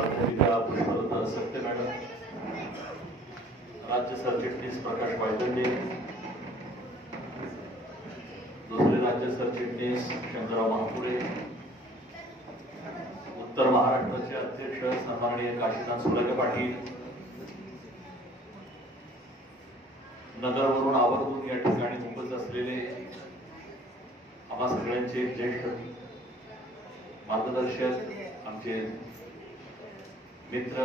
प्राध्यापिका पुष्पलता सत्य मॅडम, राज्य सरचिटणीस प्रकाश वायदंडे, दुसरे राज्य सरचिटणीस शंकरराव महापुरे, उत्तर महाराष्ट्राचे अध्यक्ष सन्माननीय काशीनाथ सुलगे पाटील, नगरवरून आवर्जून या ठिकाणी उपस्थित असलेले आम्हा सगळ्यांचे ज्येष्ठ मार्गदर्शक, आमचे मित्र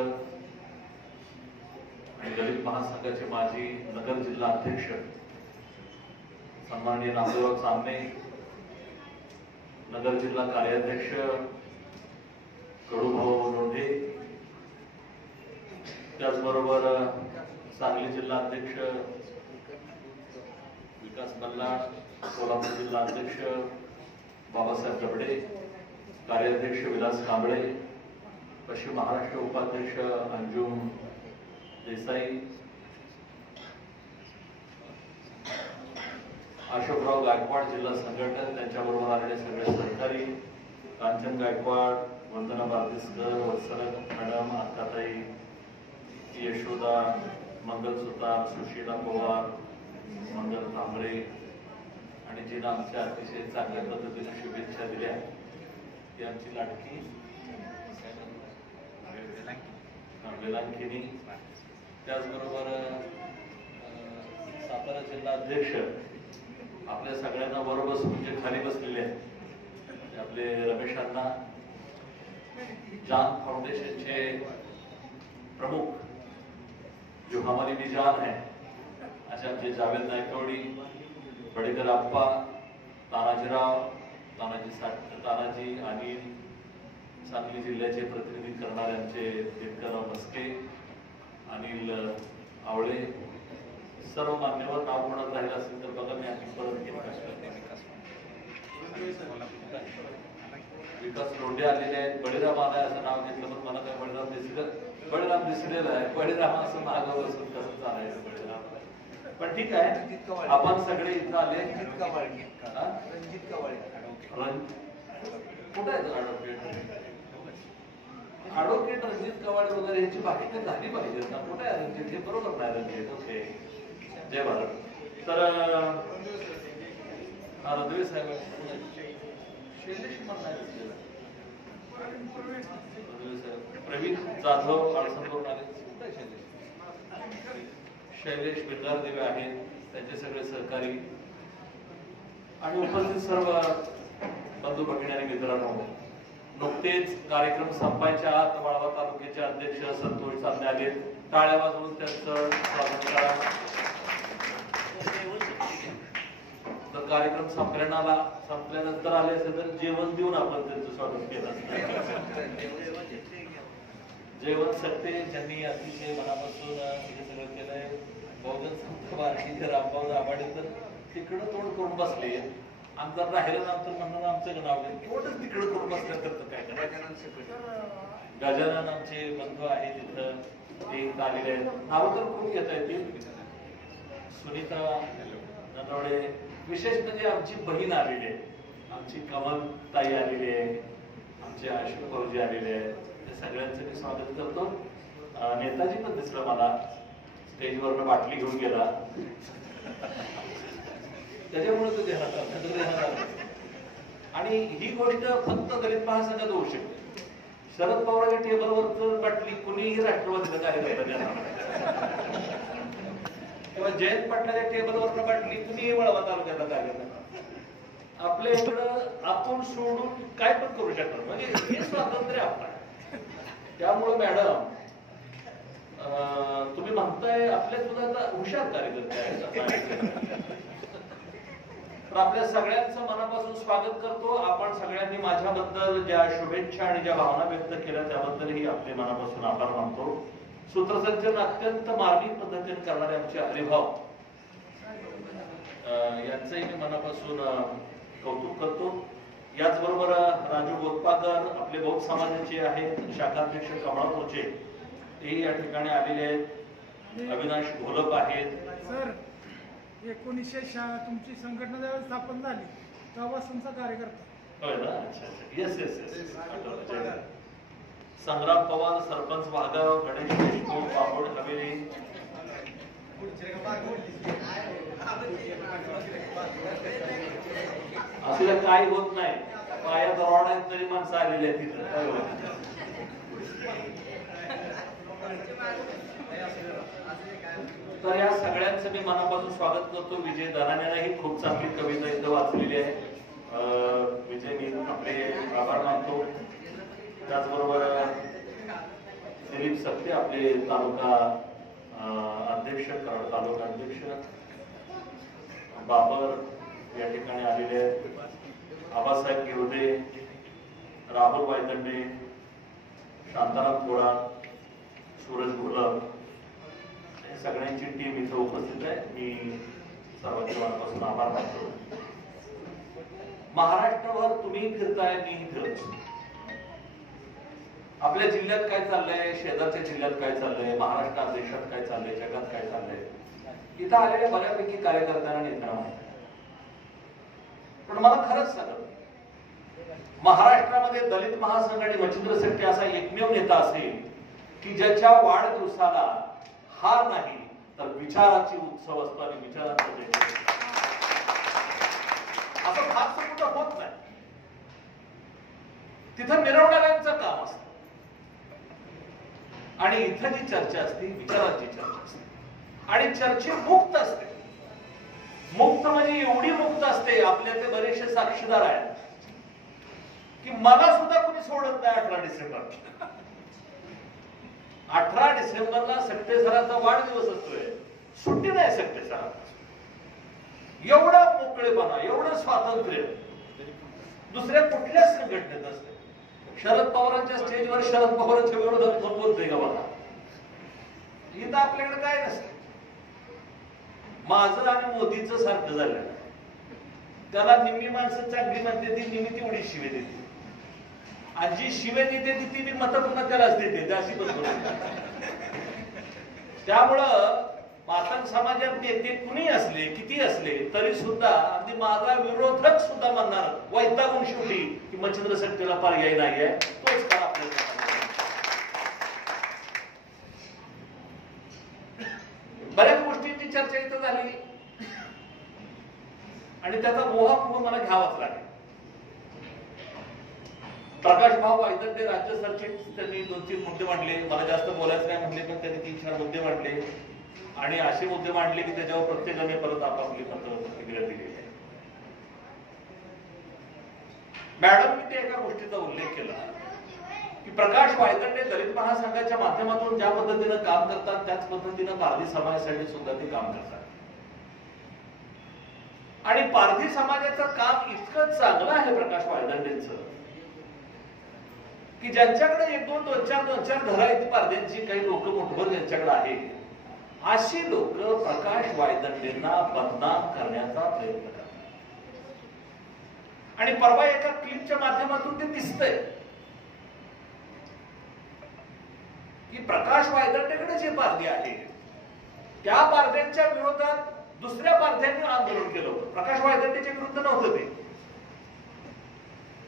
आणि दलित महासंघाचे माजी नगर जिल्हा अध्यक्ष सन्माननीय नामदेवराव चांदणे, नगर जिल्हा कार्याध्यक्ष कडूभाऊ लोंढे, त्याचबरोबर सांगली जिल्हा अध्यक्ष विकास बल्लाळ, कोल्हापूर जिल्हा अध्यक्ष बाबासाहेब जबडे, कार्याध्यक्ष विलास कांबळे, पश्चिम महाराष्ट्र उपाध्यक्ष अंजुम देसाई, अशोकराव गायकवाड जिल्हा संघटक, त्यांच्याबरोबर आलेले सगळे सहकारी, कांचन गायकवाड, वंदना बार्देसकर, वत्सला मॅडम, अक्काताई, यशोदा, मंगल सुतार, सुशीला पवार, मंगल तांबरे आणि जिने आमच्या अतिशय चांगल्या पद्धतीने शुभेच्छा दिल्या ती आमची लाडकी वेलांकिनी, त्याचबरोबर सातारा जिल्हा अध्यक्ष आपल्या सगळ्यांना बरोबर बसून जे खाली बसलेले आहेत आपले रमेश अण्णा, जान फाउंडेशनचे प्रमुख जो हमारी भी जान है अशा आमचे जावेद नायकवडी, बडेकर आप्पा, तानाजीराव, तानाजी अनिल, सांगली जिल्ह्याचे प्रतिनिधी करणारे आमचे दिनकरराव मस्के, अनिल आवळे, सर्व मान्यवर नाव म्हणत राहिलं असेल तर बघा मी आणखी परत विकास लोंढे आलेले आहेत, बळीराम आलाय असं नाव घेतलं पण मला काय बळीराम दिसलेलं आहे, बळीराम असं मागं बसून कसं चालायचं बळीराम, पण ठीक आहे आपण सगळे इथं आले. कुठे आहे ऍडव्होकेट रणजित कवाडे वगैरे यांची माहिती झाली पाहिजे ना, कुठे आहे रणजित, हे बरोबर नाही रणजित. ओके, जय भारत. तर रणवीर साहेब शैलेश प्रवीण जाधव आळसंदूरून आले, कुठे शैलेश बिरदार देवे आहेत, त्यांचे सगळे सहकारी आणि उपस्थित सर्व बंधू भगिनी आणि मित्रांनो, नुकतेच कार्यक्रम संपायच्या आत वाळवा तालुक्याचे अध्यक्ष संतोष चांदणे आले, टाळ्या वाजवून त्यांचं स्वागत करा. तर कार्यक्रम संपल्यानंतर आले असेल तर जेवण देऊन आपण त्यांचं स्वागत केलं. जेवण सकते ज्यांनी अतिशय मनापासून हे सगळं केलंय, बहुजन समता पार्टीचे रामभाऊ दाभाडे तर तिकडं तोंड करून बसले, आमदार राहिलं नाम तर म्हणून आमचं नाव थोडंच तिकडं करून बसलं तर काय करायचं. गजानन आमचे बंधू आहेत तिथं, ते आलेले आहेत, नावं तर खूप घेता येतील. सुनीता ननवडे, विशेष म्हणजे आमची बहीण आलेली आहे, आमची कमल ताई आलेली आहे, आमचे अशोक भाऊजी आलेले आहेत, ते सगळ्यांचं मी स्वागत करतो. नेताजी पण दिसलं मला, स्टेजवरनं बाटली घेऊन गेला, त्याच्यामुळे तो देणार. आणि ही गोष्ट फक्त दलित महासंघात होऊ शकते. शरद पवारांच्या टेबलवर जर बाटली कुणीही राष्ट्रवादीचा कार्यकर्ता देणार, किंवा जयंत पाटलाच्या टेबलवर बाटली कुणीही वळवा तालुक्यातला कार्यकर्ता आपल्या इकडं आपण सोडून काय पण करू शकणार, म्हणजे हे स्वातंत्र्य आपण. त्यामुळे मॅडम तुम्ही म्हणताय आपल्या सुद्धा हुशार कार्यकर्ते आहेत, तर आपल्या सगळ्यांचं मनापासून स्वागत करतो. आपण सगळ्यांनी माझ्याबद्दल ज्या शुभेच्छा आणि ज्या भावना व्यक्त केल्या त्याबद्दलही आपले मनापासून आभार मानतो. सूत्रसंचलन अत्यंत मार्मिक पद्धतीने करणारे आमचे हरिभाऊ यांचंही मी मनापासून कौतुक करतो. याचबरोबर राजू गोतपाकर आपले बौद्ध समाजाचे आहेत, शाखाध्यक्ष कमळापूरचे, तेही या ठिकाणी आलेले आहेत. अविनाश घोलप आहेत. सर 1900 तुमची संघटना जेव्हा स्थापन झाली तेव्हापासूनचा कार्यकर्ता. होय ना, अच्छा अच्छा, येस येस येस. संग्राम पवार, सरपंच वाघाव, गणेश देशमुख, बाबुड हवेली, असं काय होत नाही. पायात रॉड आहेत तरी माणसं आलेली आहेत तिथं. काय होत? तर या सगळ्यांचं मी मनापासून स्वागत करतो. विजय दरानेही खूप चांगली कविता इथं वाचलेली आहे. विजय मी आपले आभार मानतो. त्याचबरोबर दिलीप सक्ते आपले तालुका अध्यक्ष, कराड तालुका अध्यक्ष, बाबर या ठिकाणी आलेले आहेत. आबासाहेब गिवडे, राहुल वायदंडे, शांताराम थोरात, सूरज घोलप, हे सगळ्यांची टीम इथं उपस्थित आहे. मी सर्वांच्या मनापासून आभार मानतो. महाराष्ट्रावर तुम्ही फिरताय, मीही फिरतो. आपल्या जिल्ह्यात काय चाललंय, शेजारच्या जिल्ह्यात काय चाललंय, महाराष्ट्रात, देशात काय चाललंय, जगात काय चाललंय, इथं आलेल्या बऱ्यापैकी कार्यकर्त्यांना नेत्यांना माहिती. पण मला खरंच सांगत, महाराष्ट्रामध्ये दलित महासंघ आणि मच्छिंद्र शेट्टी असा एकमेव नेता असेल की ज्याच्या वाढदिवसाला हार नाही तर विचाराची उत्सव असतो आणि विचारांचं असं फारसं कुठं होत नाही. तिथं मिरवणाऱ्यांचं काम असतं आणि इथं जी चर्चा असते विचारांची चर्चा असते आणि चर्चे मुक्त असते. मुक्त म्हणजे एवढी मुक्त असते, आपल्याचे बरेचसे साक्षीदार आहेत की मला सुद्धा कोणी सोडत नाही. 18 डिसेंबर 18 डिसेंबरला सक्ते सरांचा वाढदिवस असतोय, सुट्टी नाही सक्ते सरांना. एवढं मोकळेपणा, एवढं स्वातंत्र्य दुसऱ्या कुठल्याच संघटनेत असते. शरद पवारांच्या स्टेजवर शरद पवारांच्या विरोधात कोण बोलतोय का बघा? इथं आपल्याकडे काय नसतं. माझं आणि मोदीचं सारखं झालं. त्याला निम्मी माणसं चांगली म्हणते, ती निम्मी तेवढी शिवे देते आणि जी शिवे देते ती बी मतं पुन्हा त्यालाच देते. अशी बरोबर. त्यामुळं मातंग समाजात नेते कुणी असले, किती असले तरी सुद्धा अगदी माझा विरोधक सुद्धा म्हणणार वैतागून शेवटी की मच्छिंद्र शेट्टीला पर्याय नाहीये, तोच काळ आपल्याला. बऱ्याच गोष्टींची चर्चा इथं झाली आणि त्याचा मोहापोह मला घ्यावाच लागेल. प्रकाश भाऊ वायदंडे राज्य सरचिट त्यांनी 2-3 मुद्दे मांडले. मला जास्त बोलायचं नाही म्हणले, पण त्यांनी 3-4 मुद्दे मांडले आणि असे मुद्दे मांडले की त्याच्यावर प्रत्येकाने परत आपापली प्रतिक्रिया दिली आहे. मॅडमनी ते एका गोष्टीचा उल्लेख केला की प्रकाश वायदंडे दलित महासंघाच्या माध्यमातून ज्या पद्धतीनं काम करतात त्याच पद्धतीनं पारधी समाजासाठी सुद्धा ते काम करतात आणि पारधी समाजाचं काम इतकं चांगलं आहे प्रकाश वायदंडेंचं की ज्यांच्याकडे 1-2, 2-4 घरं आहेत पारध्यांची, काही लोक मोठभर ज्यांच्याकडे आहे, अशी लोक प्रकाश वायदंडेंना बदनाम करण्याचा प्रयत्न करतात. आणि परवा एका क्लिपच्या माध्यमातून ते दिसतंय की प्रकाश वायदंडेकडे जे पारधी आहे त्या पारध्यांच्या विरोधात दुसऱ्या पारध्यांनी आंदोलन केलं होतं. प्रकाश वायदंडेच्या विरुद्ध नव्हतं ते.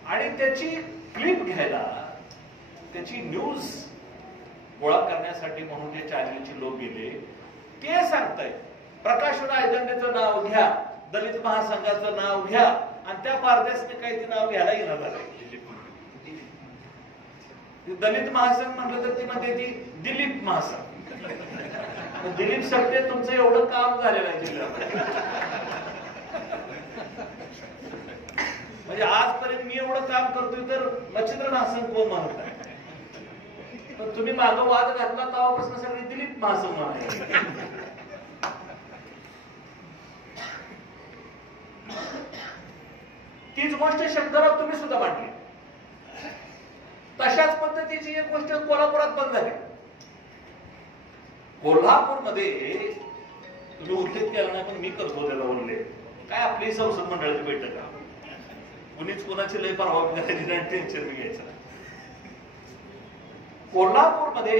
आणि त्याची क्लिप घ्यायला, त्याची न्यूज गोळा करण्यासाठी म्हणून जे चॅनलचे लोक गेले, ते सांगताय प्रकाश वायदंडेचं नाव घ्या, दलित महासंघाचं नाव घ्या आणि त्या पारध्यासने काही ते नाव घ्यायला येणार नाही. दलित महासंघ म्हटलं तर ती म्हणते ती दिलीप महासंघ. दिलीप सक्ते तुमचं एवढं काम झालेलं आहे जिल्ह्यात, म्हणजे आजपर्यंत मी एवढं काम करतोय तर मच्छिंद्र महासंघ कोण म्हणत आहे? पण तुम्ही मागं वाद घातला तेव्हापासून सगळे दिलीप महासंघ म्हणाले. तीच गोष्ट शब्दराव तुम्ही सुद्धा मांडली. तशाच पद्धतीची एक गोष्ट कोल्हापुरात पण झाली. कोल्हापूरमध्ये तुम्ही उल्लेख केला नाही पण मी करतो त्याला उल्लेख. काय आपली संसद मंडळाची बैठक आहे, कुणीच कोणाची लय परवा करायची नाही, टेन्शन घ्यायचं. कोल्हापूरमध्ये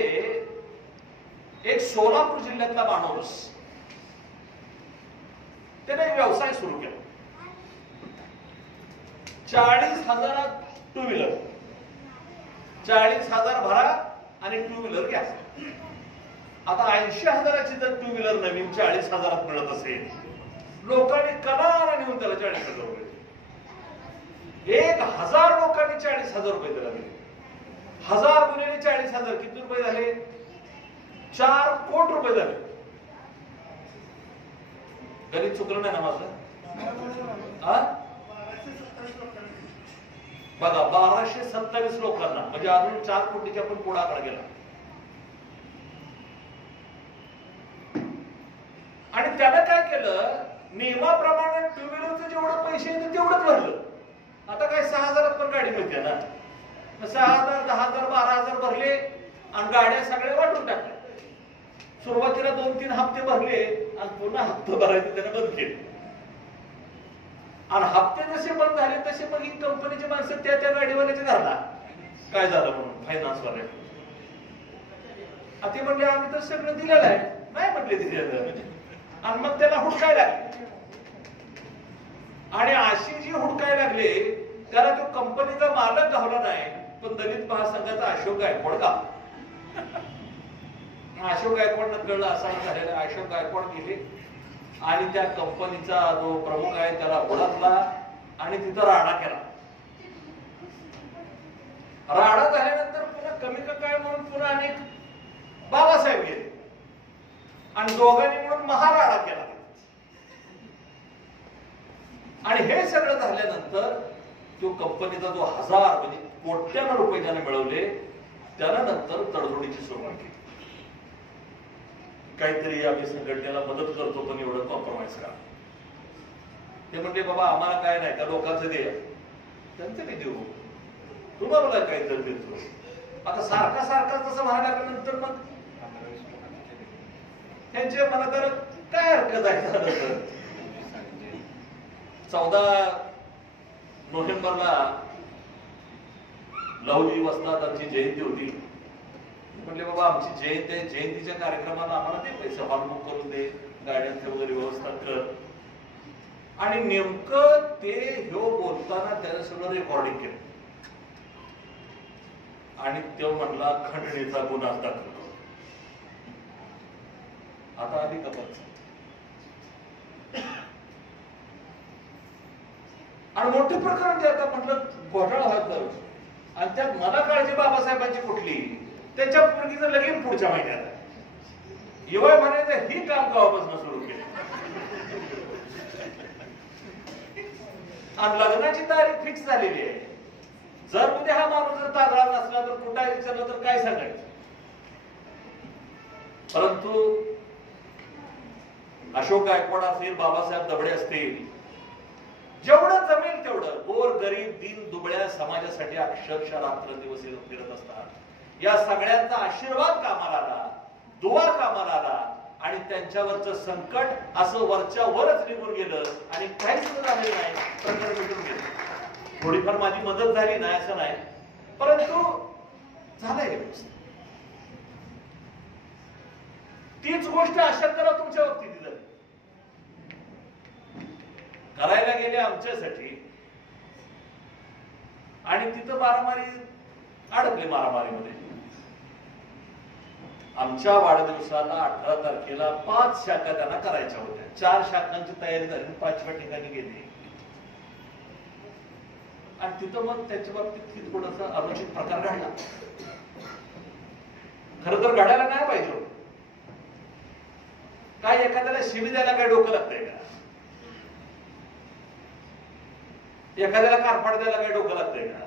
एक सोलापूर जिल्ह्यातला माणूस त्याने एक व्यवसाय सुरू केला. 40,000 टू व्हीलर, 40,000 भरा आणि टू व्हीलर घ्या. आता 80,000ची जर टू व्हीलर नवीन 40,000 मिळत असेल, लोकांनी कलाला नेऊन त्याला 40,000 रुपये, 1,000 लोकांनी 40,000 रुपये त्याला दिले. 1000 गुणिले 40,000 किती रुपये झाले? 4 कोटी रुपये झाले. गणित चुकलं नाही ना माझं? बघा 1227 लोकांना, म्हणजे अजून 4 कोटीच्या पण पुढे आकडा गेला. आणि त्यानं काय केलं, नियमाप्रमाणे टू व्हीलरचं जेवढं पैसे येते तेवढंच भरलं. आता काय 6,000 पण गाडी मिळते ना, 6,000, 10,000, 12,000 भरले आणि गाड्या सगळ्या वाटून टाकल्या. सुरुवातीला 2-3 हप्ते भरले आणि पुन्हा हप्ते भरायचे त्याने बंद केले. आणि हप्ते जसे बंद झाले तसे मग ही कंपनीची माणसं त्या गाडीवाल्याच्या घरला काय झालं म्हणून फायनान्सवाले ते म्हणले आम्ही तर सगळं दिलेलं आहे. नाही म्हटले दिलेलं. आणि मग त्याला हुडकाय लागले. आणि अशी जी हुडकाय लागले त्याला तो कंपनीचा मालक गावला नाही, पण दलित महासंघाचा अशोक गायकवाड गाव. अशोक गायकवाड कळलं असा झालेला. अशोक गायकवाड गेले आणि त्या कंपनीचा जो प्रमुख आहे त्याला ओळखला आणि तिथं राडा केला. राडा झाल्यानंतर पुन्हा कमी का काय म्हणून पुन्हा अनेक बाबासाहेब गेले आणि दोघांनी म्हणून महाराडा केला. आणि हे सगळं झाल्यानंतर तो कंपनीचा जो 1000 म्हणजे कोट्यानं रुपये ज्याने मिळवले त्यानं नंतर तडजोडीची सुरुवात केली. काहीतरी आम्ही संघटनेला मदत करतो पण एवढं कॉम्प्रोमाइज करा. ते म्हणते बाबा आम्हाला काय नाही, त्या लोकांचं दे, त्यांचं ते देऊ, तुम्हाला काहीतरी देतो. आता सारखा तसं म्हणायला लागल्यानंतर मग त्यांचे मला तर काय हरकत आहे. 14 नोव्हेंबरला लवली वस्तादांची जयंती होती. म्हणले बाबा आमची जयंती आहे, जयंतीच्या कार्यक्रमाला आम्हाला ते पैसे हॉल बुक करून दे, गाड्यांची वगैरे व्यवस्था कर. आणि नेमकं ते ह्यो बोलताना त्याने सगळं रेकॉर्डिंग केलं आणि तो म्हणला खंडणीचा गुन्हा दाखल. आता आधी कपात आणि मोठे प्रकरण ते आता म्हटलं घोटाळा व्हायचा. आणि त्यात मला काळजी बाबासाहेबांची कुठली, त्याच्या पोरगीचं लगीन पुढच्या महिन्यात. युवा म्हणायचं ही काम गावापासून सुरू केलं आणि लग्नाची तारीख फिक्स झालेली आहे. जर उद्या हा माणूस जर तांदळा नसला तर कुठे विचारलं तर काय सांगायचं. परंतु अशोक गायकवाड असतील, बाबासाहेब दबडे असतील, जेवढं जमेल तेवढं गोर गरीब दीन दुबळ्या समाजासाठी अक्षरशः रात्रंदिवस फिरत असतात. या सगळ्यांचा आशीर्वाद कामाला आला, दुआ कामाला आला आणि त्यांच्यावरचं संकट असं वरच्या वरच निघून गेलं आणि काहीच झालं नाही. प्रकरण मिटून गेलं. थोडीफार माझी मदत झाली नाही असं नाही, परंतु झालंय. तीच गोष्ट अशक्यला तुमच्या बाबतीत झाली. करायला गेले आमच्यासाठी आणि तिथं मारामारी अडकले. मारामारीमध्ये आमच्या वाढदिवसाला 18 तारखेला 5 शाखा त्यांना करायच्या होत्या. 4 शाखांची तयारी झाली, 5व्या ठिकाणी गेली आणि तिथं मग त्याच्या बाबतीत थोडासा अनुचित प्रकार घडला. खरं तर घडायला नाही पाहिजे. काय एखाद्याला शिवी द्यायला काय डोकं लागतंय का? एखाद्याला कारपाट द्यायला काय डोकं लागतंय का?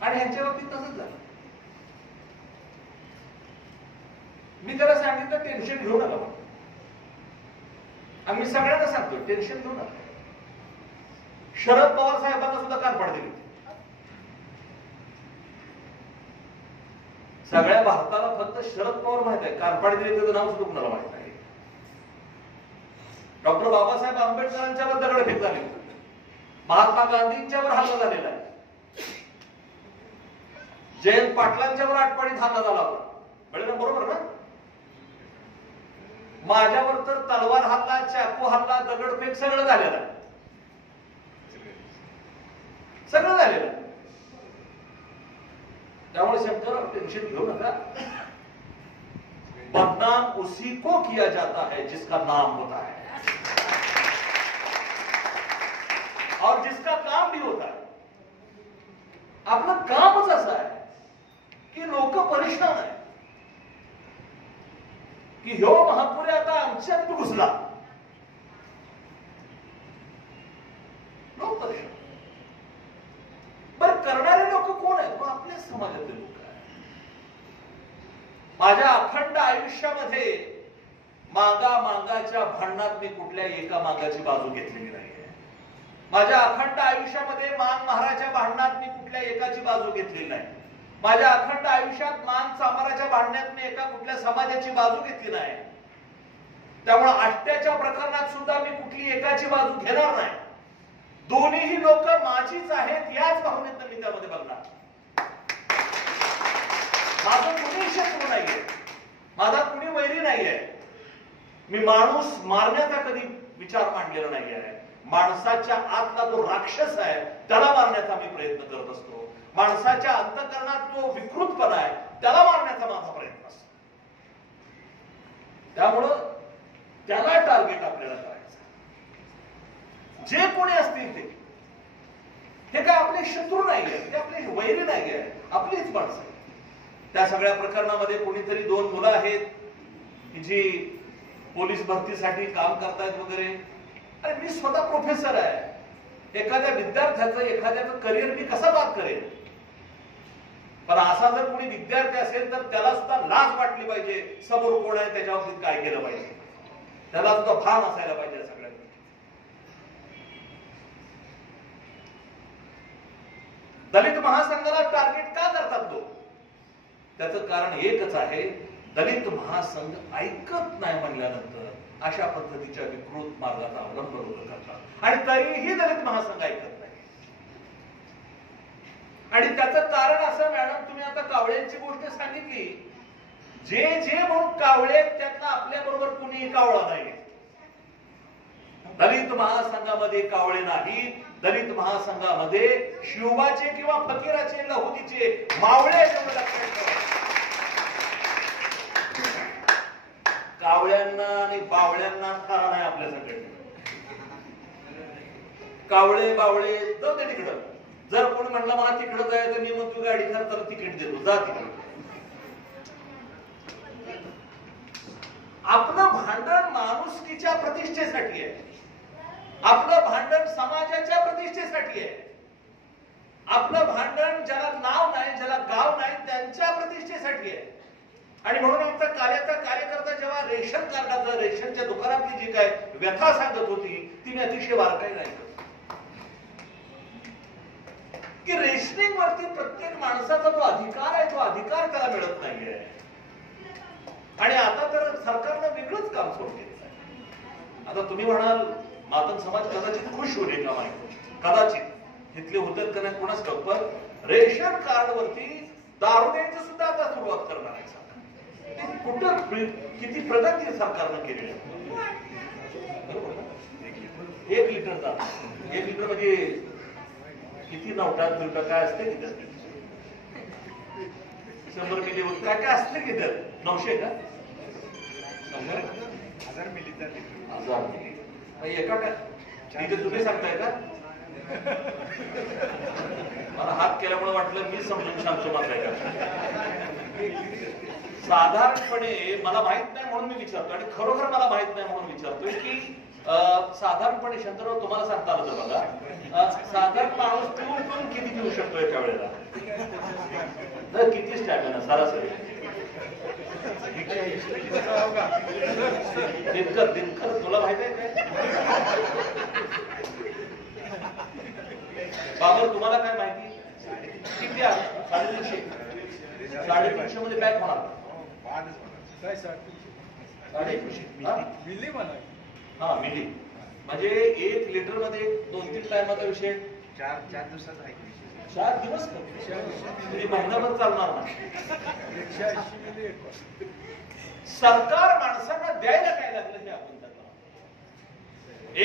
आणि ह्यांच्या बाबतीत तसंच झालं. मी त्याला सांगितलं टेन्शन घेऊ नका म्हणून. आम्ही सगळ्यांना सांगतो टेन्शन घेऊ नका. शरद पवार साहेबांना सुद्धा कारपाट दिली. सगळ्या भारताला फक्त शरद पवार माहित आहे, कारपाट दिले त्याचं नाव सुद्धा कुणाला माहित आहे. डॉक्टर बाबासाहेब आंबेडकरांच्यावर दगडफेक झाली, महात्मा गांधींच्यावर हल्ला झालेला आहे, जयंत पाटलांच्यावर आटपाडीत हल्ला झाला होता. बरोबर ना? माझ्यावर तर तलवार हल्ला, चाकू हल्ला, दगडफेक सगळं झालेलं आहे. त्यामुळे शंकर टेन्शन घेऊ नका. बदनाम उसी को किया जाता है जिसका नाम होता है और जिसका काम भी होता है. आपलं कामच असं आहे की लोक परेशान आहे की ह्यो महापुरे आता आमच्यात घुसला. लोक परेशान. बरं करणारे लोक कोण आहेत? आपल्या समाजातले लोक आहेत. माझ्या अखंड आयुष्यामध्ये मागाच्या भांडणात मी कुठल्या एका मागाची बाजू घेतलेली नाही. माझ्या अखंड आयुष्यामध्ये मान महाराच्या भांडणात मी कुठल्या एकाची बाजू घेतलेली नाही. माझ्या अखंड आयुष्यात मान चामराच्या भांडण्यात मी एका कुठल्या समाजाची बाजू घेतली नाही. त्यामुळे आष्ट्याच्या प्रकरणात सुद्धा मी कुठली एकाची बाजू घेणार नाही. दोन्हीही लोक माझीच आहेत याच भावनेत मी त्यामध्ये बघणार. माझं कुणी शत्रू नाहीये, माझा कुणी वैरी नाहीये. मी माणूस मारण्याचा कधी विचार मांडलेला नाही आहे. माणसाच्या आतला जो राक्षस आहे त्याला मारण्याचा मी प्रयत्न करत असतो. माणसाच्या अंतःकरणात जो विकृतपणा आहे त्याला मारण्याचा माझा प्रयत्न असतो. त्यामुळं त्याला टार्गेट आपल्याला करायचं. जे कोणी असतील ते हे काय आपले शत्रू नाहीये, ते आपले वैरी नाहीये, आपलीच माणसं आहेत. त्या सगळ्या प्रकरणामध्ये कोणीतरी दोन मुलं आहेत की जी पोलीस भरतीसाठी काम करतायत वगैरे. अरे मी स्वतः प्रोफेसर आहे. एखाद्या विद्यार्थ्याचं एखाद्याचं करिअर मी कसा बात करेन? पण असा जर कोणी विद्यार्थी असेल तर त्याला सुद्धा लाज वाटली पाहिजे. समोर कोण आहे त्याच्या बाबतीत काय केलं पाहिजे, त्याला सुद्धा भान असायला पाहिजे. सगळ्या दलित महासंघाला टार्गेट का करतात लोक? त्याचं कारण एकच आहे, दलित महासंघ ऐकत नाही म्हणल्यानंतर अशा पद्धतीच्या विकृत मार्गाचा अवलंब करतात आणि तरीही दलित महासंघ ऐकत नाही. आणि त्याचं कारण असं, मॅडम तुम्ही आता कावळ्यांची गोष्ट सांगितली. जे जे म्हणून कावळे त्यातला आपल्या बरोबर कुणीही कावळा नाही. दलित महासंघामध्ये कावळे नाही. दलित महासंघामध्ये शिवबाचे किंवा फकीराचे लहुतीचे मावळे लक्षात ठेवा. कावळ्यांना आणि बावळ्यांना थारा नाही आपल्यासाठी. कावळे बावळे जाऊ दे तिकडं. जर कोण म्हणलं मला तिकडं जायचं मी मग तू गाडी खर्चाला तिकीट देतो, जा तिकडं. आपलं भांडण माणुसकीच्या प्रतिष्ठेसाठी आहे. आपलं भांडण समाजाच्या प्रतिष्ठेसाठी आहे. आपलं भांडण ज्याला नाव नाही, ज्याला गाव नाही, त्यांच्या प्रतिष्ठेसाठी आहे. आणि म्हणून आमचा कार्याचा कार्यकर्ता जेव्हा रेशन कार्डाचं, रेशनच्या दुकानातली जी काय व्यथा सांगत होती ती मी अतिशय बारकाईने ऐकत की रेशनिंग वरती प्रत्येक माणसाचा जो अधिकार आहे तो अधिकार त्याला मिळत नाहीये. आणि आता तर सरकारनं वेगळंच काम सुरू केलं आहे. आता तुम्ही म्हणाल मातंग समाज कदाचित खुश होईल का माहिती, कदाचित इथले होतात का नाही कोणाच ठाऊक. पण रेशन कार्ड वरती दारू द्यायचं सुद्धा आता सुरुवात करणार आहे. कुठं किती प्रगती सरकारनं केली आहे. 1 लिटरचा 1 लिटर म्हणजे किती नवटात बिवटा काय असते की त्यात 100 मिली काय काय असते की त्यात 900 का 1000 मिली 1000 मिली एका काय तुम्ही सांगताय का? मला हात केल्यामुळे वाटलं मी समजून सांगतो मात्र का. साधारणपणे मला माहित नाही म्हणून मी विचारतो आणि खरोखर मला माहित नाही म्हणून विचारतोय की साधारणपणे शंकरराव तुम्हाला सांगता आलं तर बघा, साधारण माणूस पिऊन किती पिऊ शकतो एका वेळेला? किती स्टॅमिना सरासरी? दिनकर तुला माहित आहे काय? बाबर तुम्हाला काय माहिती? किती आहे? 350. 350 मध्ये काय होणार? 350 मिली म्हणा. हा मिली म्हणजे 1 लिटर मध्ये 2-3 टायमाचा विषय 4 दिवसाचा आहे. 4 दिवस म्हणजे महिनाभर चालणार नाही. 180 मिली. सरकार माणसांना द्यायला काय लागलं हे आपण त्यांना.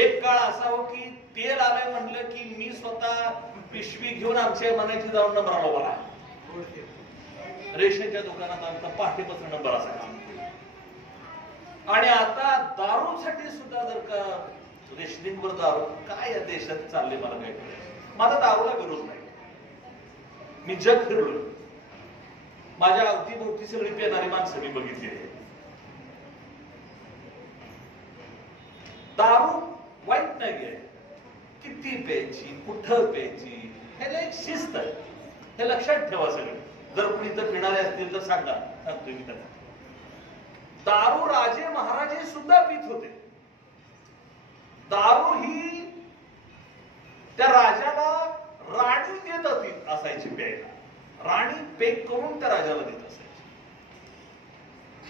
एक काळ असा हो की तेल आलंय म्हटलं की मी स्वतः पिशवी घेऊन आमच्या मनाची जाऊन नंबराला उभा आहे. रेशनच्या दुकानात आमचा पहाटेपासून नंबर असायचा. आणि आता दारूसाठी सुद्धा जर का रेशनिंगवर दारू, काय या देशात चालले मला काय कळलं. माझा दारूला विरोध नाही, मी जग फिरलो, माझ्या अवतीभोवती सगळी पेणारी माणसं मी बघितली आहे. दारू वाईट नाहीये, किती प्यायची, कुठं प्यायची, ह्याला एक शिस्त आहे, हे लक्षात ठेवा सगळं. जर कुणी तर पिणारे असतील तर सांगा, सांगतोय मी त्यांना. दारू राजे महाराजे सुद्धा पित होते. दारू ही त्या राजाला राणी देत होती असायची प्यायला, राणी पेक करून त्या राजाला देत असायची.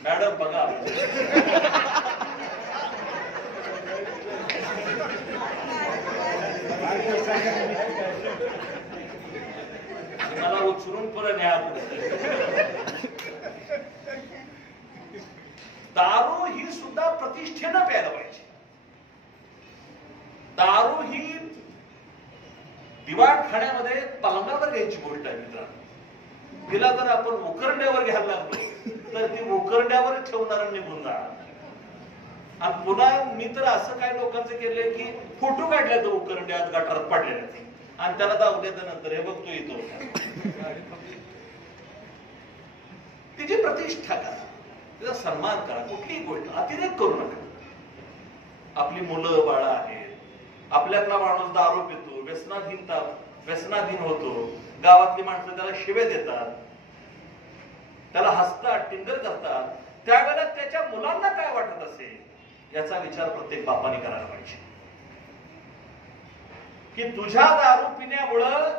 मॅडम बघा, मला उचलून पुढे न्या. दारू ही सुद्धा प्रतिष्ठेनं प्यायला पाहिजे. दारू ही दिवाणखान्यामध्ये पलंगावर घ्यायची गोष्ट आहे मित्रांनो. तिला जर आपण उकरड्यावर घ्यायला लागलो तर ती उकरड्यावर ठेवणार निघून जाणार. आणि पुन्हा मी तर असं काय लोकांचं केलंय की फोटो काढल्या तर उकरड्यात गटारात पडलेल्या आणि त्याला दावल्याच्या नंतर हे बघतो येतो. तिची प्रतिष्ठा करा, तिचा सन्मान करा, कुठलीही गोष्ट अतिरेक करू नका. आपली मुलं बाळा आहेत, आपल्यातला माणूस दारू पितो, व्यसनाधीन होतो, गावातली माणसं त्याला शिवे देतात, त्याला हसतात, टिंगल करतात. त्यावेळेला त्याच्या मुलांना काय वाटत असेल याचा विचार प्रत्येक बापाने करायला पाहिजे. की तुझ्या दारू पिण्यामुळं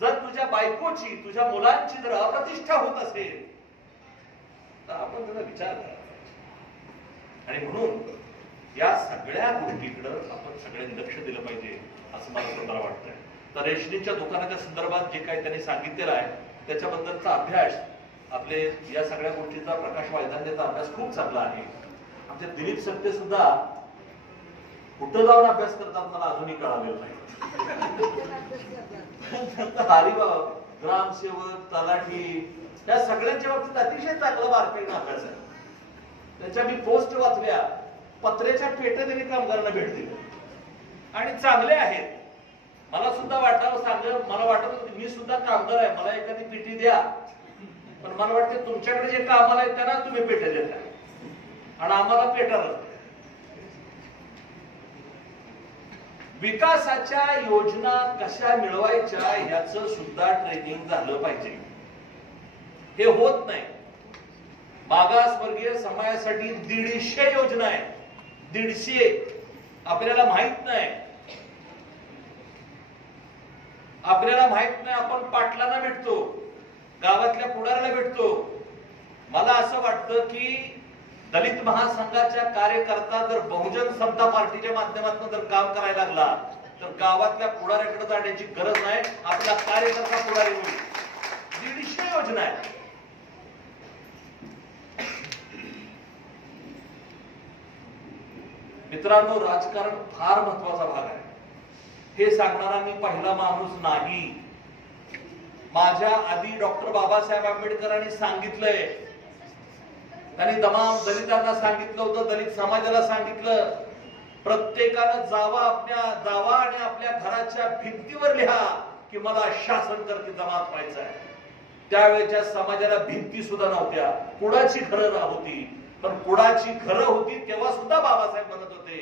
जर तुझ्या बायकोची, तुझ्या मुलांची जर अप्रतिष्ठा होत असेल तर आपण त्याचा विचार करायला पाहिजे. आणि म्हणून या सगळ्या गोष्टीकडे आपण सगळ्यांनी लक्ष दिलं पाहिजे असं मला स्वतःला वाटतंय. तर रेशनिंगच्या दुकानाच्या संदर्भात जे काही त्यांनी सांगितलेलं आहे त्याच्याबद्दलचा अभ्यास, आपले या सगळ्या गोष्टीचा प्रकाश वायदांचा अभ्यास खूप चांगला आहे. आमचे दिलीप सत्ते सुद्धा कुठं जाऊन अभ्यास करतात मला अजूनही कळालेलं नाही. हरिभाव, ग्रामसेवक, तलाठी या सगळ्यांच्या बाबतीत अतिशय चांगला बारकाईनं अभ्यास आहे. त्याच्या मी पोस्ट वाचल्या, पत्र्याच्या पेट्या त्यांनी कामगारांना भेट दिली आणि चांगले आहेत. मला सुद्धा मला वाटत मी सुद्धा कामगार आहे, मला एखादी पेटी द्या, पण मला वाटतं तुमच्याकडे जे कामाला आहेत त्यांना तुम्ही पेट्या देता आणि आम्हाला पेटार. विकासाच्या योजना कशा मिळवायच्या याचं सुद्धा ट्रेनिंग झालं पाहिजे. हे होत नाही. मागासवर्गीय समाजासाठी 150 योजना आहे, 150 आपल्याला माहित नाही. आपण पाटलांना भेटतो, गावातल्या पुढाऱ्याला भेटतो. मला असं वाटतं की दलित महासंघाच्या कार्यकर्ता जर बहुजन समता पार्टीच्या माध्यमातून जर काम करायला लागला तर गावातल्या पुढाऱ्याकडे जाण्याची गरज नाही, आपला कार्यकर्ता पुढारी होईल. 150 योजना आहे. मित्रांनो, राजकारण फार महत्वाचा भाग आहे. हे सांगणारा मी पहिला माणूस नाही. माझ्या आधी डॉक्टर बाबासाहेब आंबेडकरांनी सांगितलंय. त्यांनी तमाम दलितांना सांगितलं होतं, दलित समाजाला सांगितलं, प्रत्येकानं जावा आणि आपल्या घराच्या भिंतीवर लिहा की मला शासन करते जमात व्हायचं आहे. त्यावेळेच्या समाजाला भिंती सुद्धा नव्हत्या, कुडाची घरं होती. पण कुडाची घरं होती तेव्हा सुद्धा बाबासाहेब म्हणत होते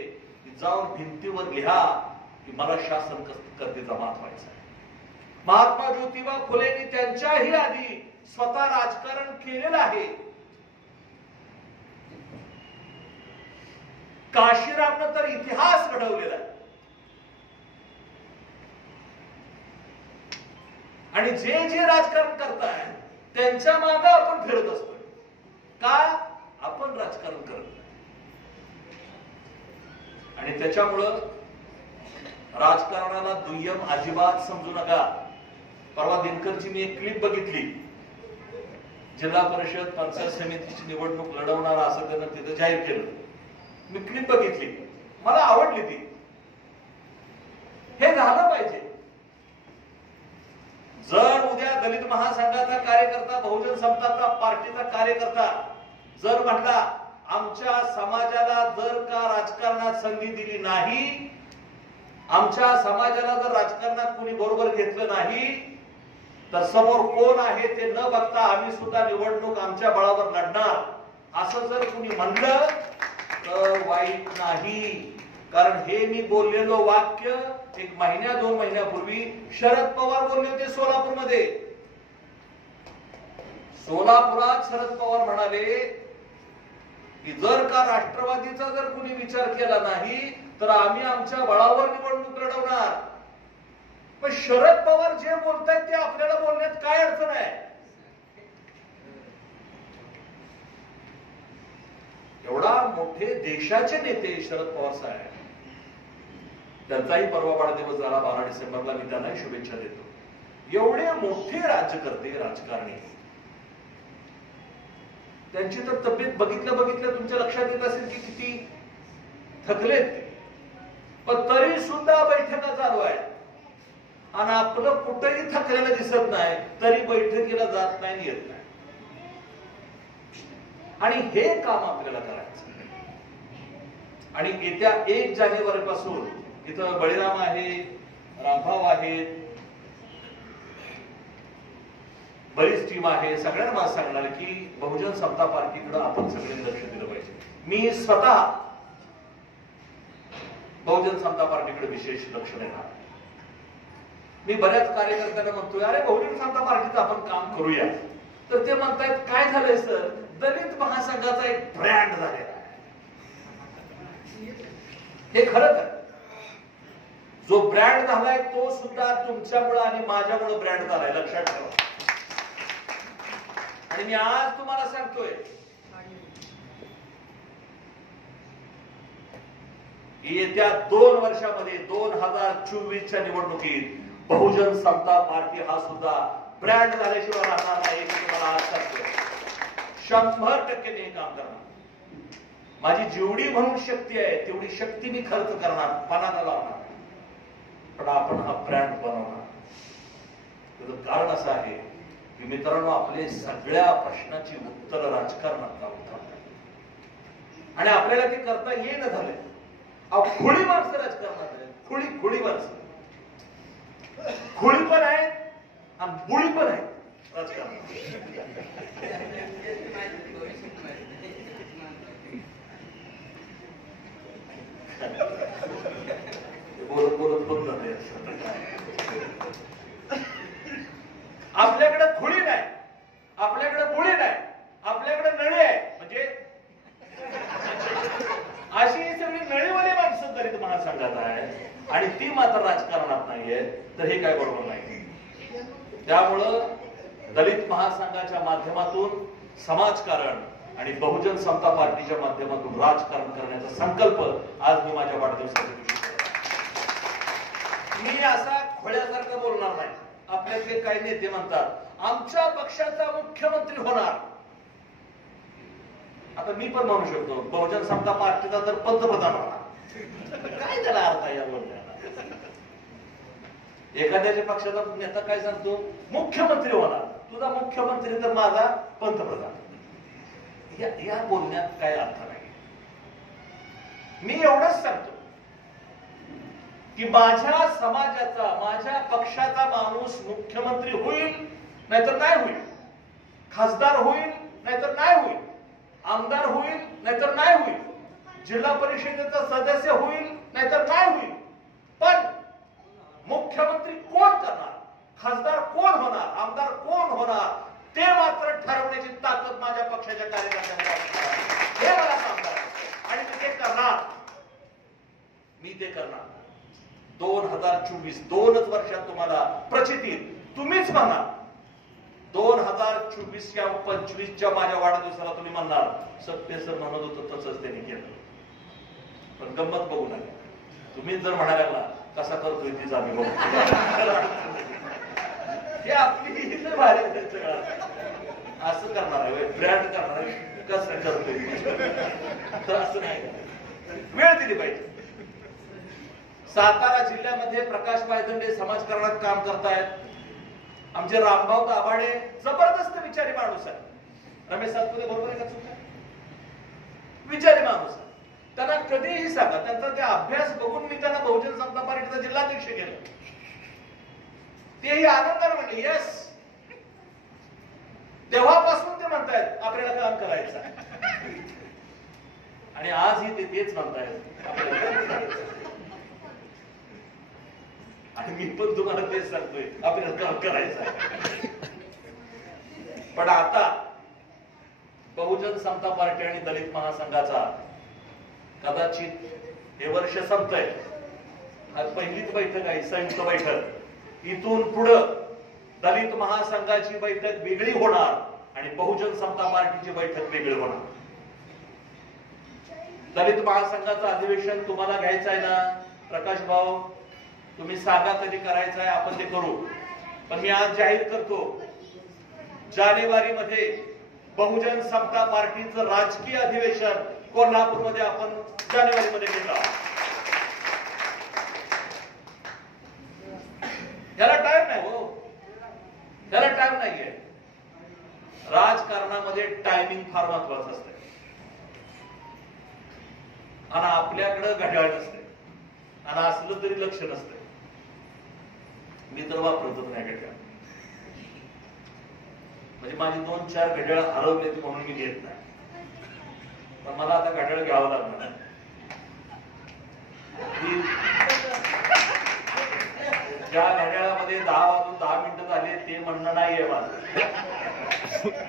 की जाऊन भिंतीवर लिहा की मला शासन करते जमात व्हायचं आहे. महात्मा ज्योतिबा फुलेंनी त्यांच्याही आधी स्वतः राजकारण केलेलं आहे. काशीरामनं तर इतिहास घडवलेला आहे. आणि जे जे राजकारण करताय त्यांच्या मागे आपण फिरत असतो. का? आपण राजकारण करत नाही. आणि त्याच्यामुळं राजकारणाला दुय्यम अजिबात समजू नका. परवा दिनकरची मी एक क्लिप बघितली. जिल्हा परिषद पंचायत समितीची निवडणूक लढवणार असं त्यानं तिथं जाहीर केलं. मी क्लिप बघितली, मला आवडली ती. हे झालं पाहिजे. जर उद्या दलित महासंघाचा कार्यकर्ता, बहुजन समता पार्टीचा कार्यकर्ता जर म्हटला आमच्या समाजाला जर का राजकारणात संधी दिली नाही, आमच्या समाजाला जर राजकारणात कुणी बरोबर घेतलं नाही, तर समोर कोण आहे ते न बघता आम्ही सुद्धा निवडणूक आमच्या बळावर लढणार, असं जर कुणी म्हणलं तर वाईट नाही. कारण हे मी बोललेलो वाक्य 1 महिन्या 2 महिन्यापूर्वी शरद पवार बोलले होते सोलापूरमध्ये. सोलापुरात शरद पवार म्हणाले की जर का राष्ट्रवादीचा जर कुणी विचार केला नाही तर आम्ही आमच्या बळावर निवडणूक लढवणार. पण शरद पवार जे बोलतायत ते आपल्याला बोलण्यात काय अडचण आहे? एवढा मोठे देशाचे नेते शरद पवार साहेब, त्यांचाही परवा वाढदिवस झाला 12 डिसेंबरला, मी त्यांना शुभेच्छा देतो. एवढे मोठे राज्यकर्ते, राजकारणी, त्यांची तर तब्येत बघितल्या तुमच्या लक्षात येत असेल की किती थकलेत ते. पण तरी सुद्धा बैठका चालू आहेत आणि आपलं कुठेही थकलेलं दिसत नाही, तरी बैठकीला जात नाही, येत नाही. आणि हे काम आपल्याला करायचं. आणि येत्या 1 जानेवारी पासून इथं बळीराम आहे, रामभाऊ आहेत, बरीच टीम आहे. सगळ्यांना मला सांगणार की बहुजन समता पार्टीकडे आपण सगळ्यांनी लक्ष दिलं पाहिजे. मी स्वतः बहुजन समता पार्टीकडे विशेष लक्ष देणार. मी बऱ्याच कार्यकर्त्यांना म्हणतोय अरे बहुजन समता पार्टीचं आपण काम करूया, तर ते म्हणतायत काय झालंय सर, दलित महासंघाचा एक ब्रँड झालेला आहे. हे खरंच आहे. जो ब्रँड झालाय तो सुद्धा तुमच्यामुळे आणि माझ्यामुळे ब्रँड झालाय, लक्षात ठेवा. आणि मी आज तुम्हाला सांगतोय की येत्या 2 वर्षामध्ये 2024च्या निवडणुकीत बहुजन समता पार्टी हा सुद्धा ब्रँड झाल्याशिवाय राहणार नाही. तुम्हाला आज सांगतोय 100% मी हे काम करणार. माझी जेवढी म्हणून शक्ती आहे तेवढी शक्ती मी खर्च करणार, पणाला लावणार. पण आपण हा ब्रँड बनवणार. त्याचं कारण असं आहे की मित्रांनो, आपले सगळ्या प्रश्नाची उत्तर राजकारणात लावतात आणि आपल्याला ते करता येणं झालंय. खुळी माणसं राजकारणात आहेत, खुळी माणसं, खुळी पण आहेत आणि बुळी पण आहेत राजकारणात. बोलत बोलत जाते. आपल्याकडे खुळी नाही, आपल्याकडे बुळी नाही, आपल्याकडे नळी आहे. म्हणजे अशी ही सगळी नळीवाली माणसं दलित महासंघात आहे आणि ती मात्र राजकारणात नाहीये, तर हे काय बरोबर नाही. त्यामुळं दलित महासंघाच्या माध्यमातून समाजकारण आणि बहुजन समता पार्टीच्या माध्यमातून राजकारण करण्याचा संकल्प आज मी माझ्या वाढदिवसाच्या दिवशी मी असा खोळ्यासारखं बोलणार नाही. आपल्यातले काही नेते म्हणतात आमच्या पक्षाचा मुख्यमंत्री होणार. आता मी पण म्हणू शकतो बहुजन समता पार्टीचा तर पंतप्रधान होणार. काय त्याला अर्थ आहे या बोलण्याला? एखाद्याच्या पक्षाचा नेता काय सांगतो मुख्यमंत्री होणार. तुझा मुख्यमंत्री तर माझा पंतप्रधान. या बोलण्यात काय अर्थ नाही. मी एवढंच सांगतो की माझ्या समाजाचा, माझ्या पक्षाचा माणूस मुख्यमंत्री होईल नाहीतर नाही होईल, खासदार होईल नाहीतर नाही होईल, आमदार होईल नाहीतर नाही होईल, जिल्हा परिषदेचा सदस्य होईल नाहीतर नाही होईल, पण मुख्यमंत्री कोण करणार, खासदार कोण होणार, आमदार कोण होणार ते मात्र ठरवण्याची ताकद माझ्या पक्षाच्या कार्यकर्त्यांना हे मला सांगतात. आणि मी ते करणार, मी ते करणार. 2024 2च वर्षात तुम्हाला प्रचिती तुम्हीच म्हणणार. 2024च्या 25च्या माझ्या वाढदिवसाला तुम्ही म्हणणार सत्य सर म्हणत होतं तसंच त्यांनी केलं. पण गंमत बघू नका. तुम्ही जर म्हणायला लागला कसा करतोय तीच आम्ही बघू. हे आपली भारी असं करणार आहे, ब्रँड करणार आहे, कसं करतोय तर असं नाही. वेळ दिली पाहिजे. सातारा जिल्ह्यामध्ये प्रकाश पायदंडे समाजकारणात काम करतायत. आमचे रामभाऊ दाभाडे जबरदस्त विचारी माणूस आहे. रमेश सातपुते बरोबर आहे का चुका? विचारी माणूस आहे. त्यांना कधीही सांगा, त्यांचा ते अभ्यास बघून मी त्यांना बहुजन समता पार्टीचा जिल्हाध्यक्ष केलं. तेही आनंदाने म्हणले यस. तेव्हापासून ते म्हणतायत आपल्याला काम करायचं आणि आजही ते तेच म्हणतायत आणि मी पण तुम्हाला तेच सांगतोय आपल्याला काम करायचं. पण आता बहुजन समता पार्टी आणि दलित महासंघाचा कदाचित हे वर्ष संपतंय. आज पहिलीच बैठक आहे, संयुक्त बैठक. इथून पुढं दलित महासंघाची बैठक वेगळी होणार आणि बहुजन समता पार्टीची बैठक वेगळी होणार. दलित महासंघाचं अधिवेशन तुम्हाला घ्यायचं आहे ना प्रकाश भाऊ, तुम्ही सांगा कधी करायचं आहे, आपण ते करू. पण मी आज जाहीर करतो, जानेवारी मध्ये बहुजन समता पार्टीचं राजकीय अधिवेशन कोल्हापूरमध्ये आपण जानेवारी मध्ये घेतला. त्याला टाइम नाही हो, त्याला टाइम नाहीये. राजकारणामध्ये टायमिंग फार महत्वाचं असतं आणि आपल्याकडे घड्याळ नसते आणि असलं तरी लक्ष नसतं. मी तर वापरतच नाही घड्याळ. म्हणजे माझी 2-4 घड्याळ हरवले म्हणून मी घेत नाही. पण मला आता घड्याळ घ्यावं लागणार. ज्या घड्याळामध्ये 10 वाजून 10 मिनिटं झाले ते म्हणणं नाहीये माझं.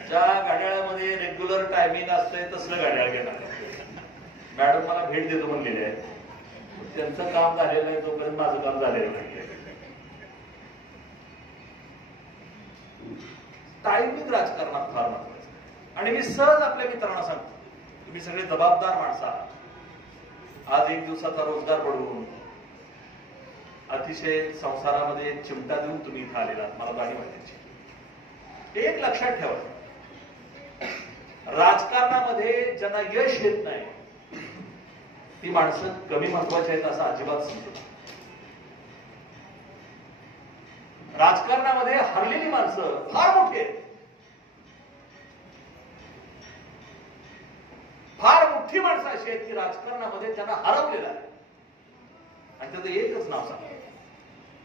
ज्या घड्याळामध्ये रेग्युलर टायमिंग असतंय तसलं घड्याळ घेणार. मॅडम मला भेट देतो म्हणलेले आहे, त्यांचं काम झालेलं आहे तोपर्यंत माझं काम झालेलं नाही. टायमिंग राजकारणात फार महत्वाचं. आणि मी सहज आपल्या मित्रांना सांगतो, तुम्ही सगळे जबाबदार माणसं आहात. आज 1 दिवसाचा रोजगार बढवून अतिशय संसारामध्ये चिमटा देऊन तुम्ही इथं आलेला मला दाढी वाटायची. एक लक्षात ठेवा, राजकारणामध्ये ज्यांना यश येत नाही ती माणसं कमी महत्वाची आहेत असं अजिबात समजत. राजकारणामध्ये हरलेली माणसं फार मोठी आहेत. फार मोठी माणसं अशी आहेत की राजकारणामध्ये त्यांना हरवलेलं आहे. आणि त्याचं एकच नाव सांगा,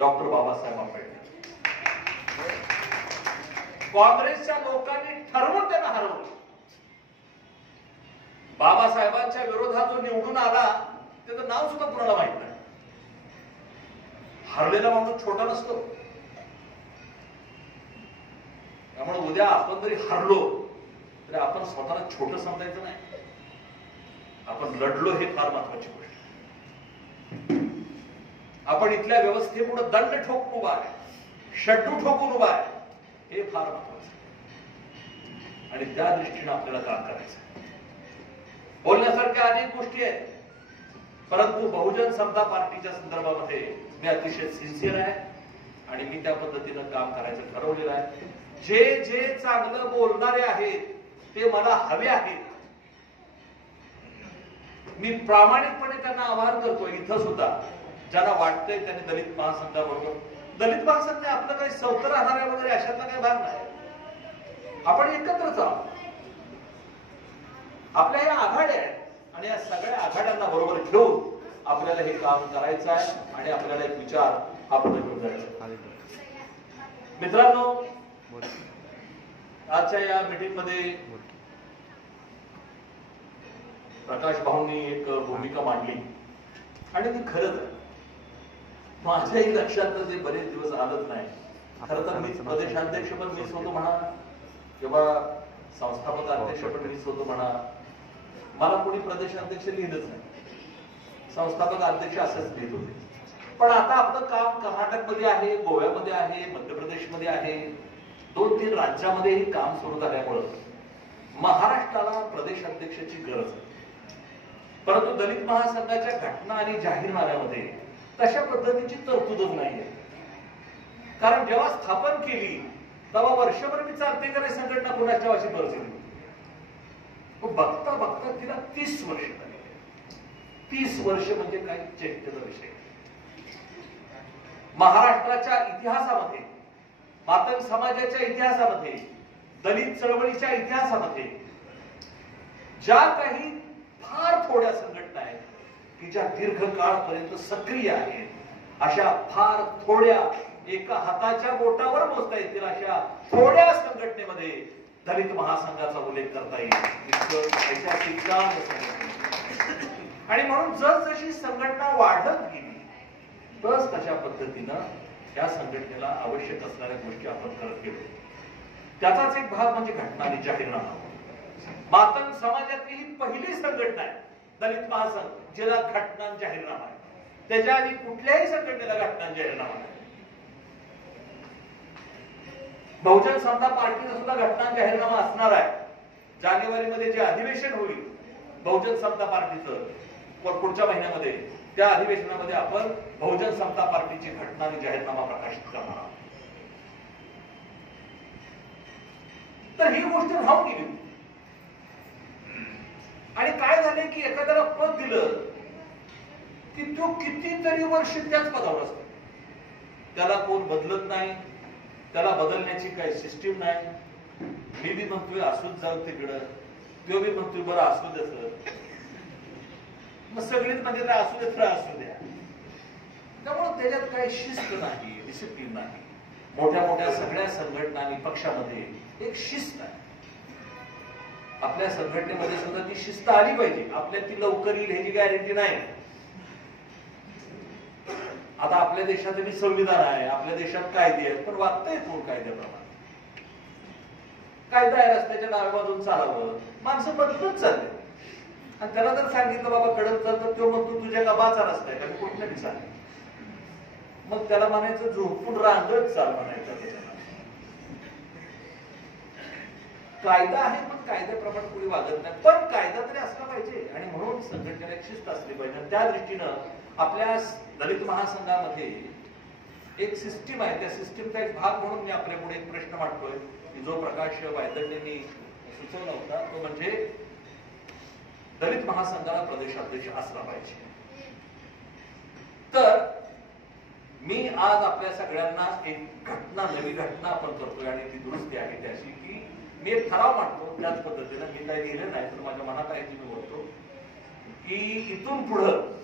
डॉक्टर बाबासाहेब आंबेडकर. काँग्रेसच्या लोकांनी ठरवून त्यांना हरवलं. बाबासाहेबांच्या विरोधात जो निवडून आला त्याचं नाव सुद्धा कुणाला माहित नाही. हरलेला माणूस छोटा नसतो. त्यामुळे उद्या आपण जरी हरलो तरी आपण स्वतःला छोटं समजायचं नाही. आपण लढलो हे फार महत्वाची गोष्ट. आपण इथल्या व्यवस्थेपुढे दंड ठोकून उभा आहे, शड्डू ठोकून उभा आहे, हे फार महत्वाचं. आणि त्या दृष्टीने आपल्याला काम करायचं. बोलण्यासारख्या अनेक गोष्टी आहेत, परंतु बहुजन समता पार्टीच्या संदर्भामध्ये मी अतिशय सिन्सिअर आहे आणि मी त्या पद्धतीनं काम करायचं ठरवलेलं आहे. जे जे चांगलं बोलणारे आहेत ते मला हवे आहेत. मी प्रामाणिकपणे त्यांना आवाहन करतो इथं सुद्धा, ज्यांना वाटतंय त्यांनी दलित महासंघाबरोबर, दलित महासंघ आपलं काही सवतर राहणाऱ्या वगैरे अशातला काही भाग नाही. आपण एकत्रच आहोत. आपल्या या आघाड्या आहेत आणि या सगळ्या आघाड्यांना बरोबर घेऊन आपल्याला हे काम करायचं आहे आणि आपल्याला एक विचार आपण घेऊन जायचा. मित्रांनो, आजच्या या मीटिंग मध्ये प्रकाश भाऊंनी एक भूमिका मांडली आणि ती खरंच आहे. माझ्याही लक्षात ते बरेच दिवस आलंच नाही. खरं तर मी प्रदेशाध्यक्ष पण मीच होतो म्हणा किंवा संस्थापक अध्यक्ष पण मीच होतो म्हणा. मला कोणी प्रदेशाध्यक्ष लिहिलंच नाही, संस्थापक अध्यक्ष असंच लिहित होते. पण आता आपलं काम कर्नाटकमध्ये आहे, गोव्यामध्ये आहे, मध्य प्रदेशमध्ये आहे, 2-3 राज्यामध्ये हे काम सुरू झाल्यामुळं महाराष्ट्राला प्रदेश अध्यक्षाची गरज आहे. परंतु दलित महासंघाच्या घटना आणि जाहीरनाम्यामध्ये तशा पद्धतीची तरतूदच नाहीये. कारण जेव्हा स्थापन केली तेव्हा वर्षभर मी चालते का नाही संघटना कोणाच्या अशी परिस्थिती. बघता बघता तिला 30 वर्ष झाली. 30 वर्ष म्हणजे काही चेष्टेचा विषय. महाराष्ट्राच्या इतिहासामध्ये मातंग समाजाच्या इतिहासामध्ये, दलित चळवळीच्या इतिहासामध्ये ज्या काही फार थोड्या संघटना आहेत की ज्या दीर्घकाळपर्यंत सक्रिय आहेत, अशा फार थोड्या, एका हाताच्या बोटावर मोजता येतील अशा थोड्या संघटनेमध्ये दलित महासंघाचा उल्लेख करता येईल. ऐतिहासिक आणि म्हणून जसजशी संघटना वाढत गेली तस तशा पद्धतीनं या संघटनेला आवश्यक असणाऱ्या गोष्टी आपण करत गेलो. त्याचाच एक भाग म्हणजे घटना आणि जाहीरनामा. मातंग समाजातली ही पहिली संघटना आहे दलित महासंघ ज्याला घटना जाहीरनामा आहे. त्याच्या आधी कुठल्याही संघटनेला घटना जाहीरनामा नाही. बहुजन समता पार्टीचा सुद्धा घटना जाहीरनामा असणार आहे. जानेवारीमध्ये जे अधिवेशन होईल बहुजन समता पार्टीचं पुढच्या महिन्यामध्ये, त्या अधिवेशनामध्ये आपण बहुजन समता पार्टीची घटना आणि जाहीरनामा प्रकाशित करणार आहोत. तर ही गोष्ट राहून गेली. आणि काय झाले की एखाद्याला पद दिलं की तो कितीतरी वर्ष त्याच पदावर असतो. त्याला कोण बदलत नाही, त्याला बदलण्याची काही सिस्टीम नाही. मी बी म्हणतोय असूच जाऊ तिकडं, तो बी म्हणतोय बरं असू दे सर, मग सगळीच म्हणजे असू दे तर असू द्या. त्यामुळे त्याच्यात काही शिस्त नाही, डिसिप्लिन नाही. मोठ्या मोठ्या सगळ्या संघटना आणि पक्षामध्ये एक शिस्त आहे. आपल्या संघटनेमध्ये सुद्धा ती शिस्त आली पाहिजे. आपल्या ती लवकर येईल ह्याची गॅरंटी नाही. आता आपल्या देशात संविधान आहे, आपल्या देशात कायदे आहेत, पण वागताय कोण कायद्याप्रमाणे? कायदा आहे रस्त्याच्या डाव्या बाजून चालावं, माणसं बदलत चालले. आणि त्याला जर सांगितलं बाबा कडक चाल तर तो म्हणतो तुझ्या गावाचा रस्ता आहे का कुठल्या बी चालेल. मग त्याला म्हणायचं झोपून रांगत चाल म्हणायचं. कायदा आहे पण कायद्याप्रमाणे कोणी वागत नाही. पण कायदा तरी असला पाहिजे आणि म्हणून संघटनेला एक शिस्त असली पाहिजे. त्या दृष्टीनं आपल्या दलित महासंघामध्ये एक सिस्टीम आहे. त्या सिस्टीमचा एक भाग म्हणून मी आपल्या पुढे एक प्रश्न मांडतोय की जो प्रकाश वायदंडेंनी सुचवला होता, तो म्हणजे दलित महासंघाला प्रदेशाध्यक्ष असला पाहिजे. तर मी आज आपल्या सगळ्यांना एक घटना, नवी घटना आपण करतोय आणि ती दुरुस्ती आहे त्याची, की मी एक ठराव मांडतो त्याच पद्धतीनं. मी काही लिहिलं नाही तर माझ्या मनात आहे की मी बोलतो की इथून पुढं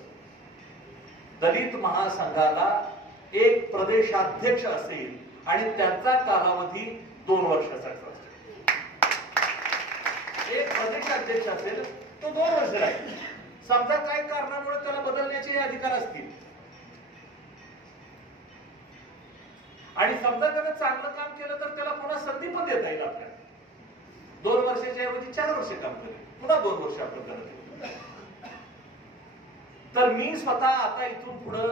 दलित महासंघाला एक प्रदेशाध्यक्ष असेल आणि त्याचा कालावधी 2 वर्षाचा असेल. एक प्रदेशाध्यक्ष असेल तो 2 वर्ष राहील. समजा काही कारणामुळे त्याला बदलण्याचे अधिकार असतील आणि समजा त्यानं चांगलं काम केलं तर त्याला पुन्हा संधी पण देता येईल. आपल्याला 2 वर्षाच्या ऐवजी 4 वर्ष काम करेल, पुन्हा 2 वर्ष आपलं करत. तर मी स्वतः आता इथून पुढं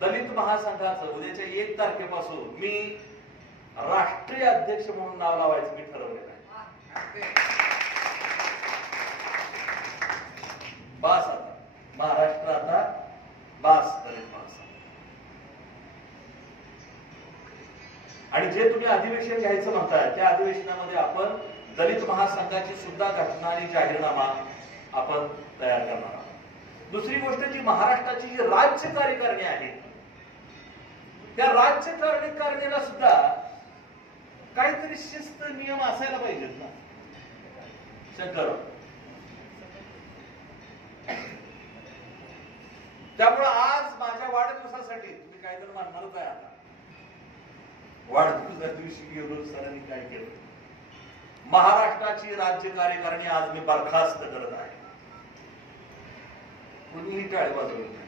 दलित महासंघाचं उद्याच्या 1 तारखेपासून मी राष्ट्रीय अध्यक्ष म्हणून नाव लावायचं मी ठरवलेलं आहे. बास आता महाराष्ट्र, आता बास दलित महासंघ. आणि जे तुम्ही अधिवेशन घ्यायचं म्हणताय त्या अधिवेशनामध्ये आपण दलित महासंघाची सुद्धा घटना आणि जाहीरनामा आपण तयार करणार आहोत. दुसरी गोष्ट जी महाराष्ट्राची जी राज्य कार्यकारिणी आहे त्या राज्य कार्यकारिणीला सुद्धा काहीतरी शिस्त नियम असायला पाहिजेत ना शंकर. त्यामुळे आज माझ्या वाढदिवसासाठी तुम्ही काय तर मानणारच आहे. आता वाढदिवसा दिवशी गेलो सरांनी काय केलं, महाराष्ट्राची राज्य कार्यकारिणी आज मी बरखास्त करत आहे. कुणीही टाळी वाजवली नाही.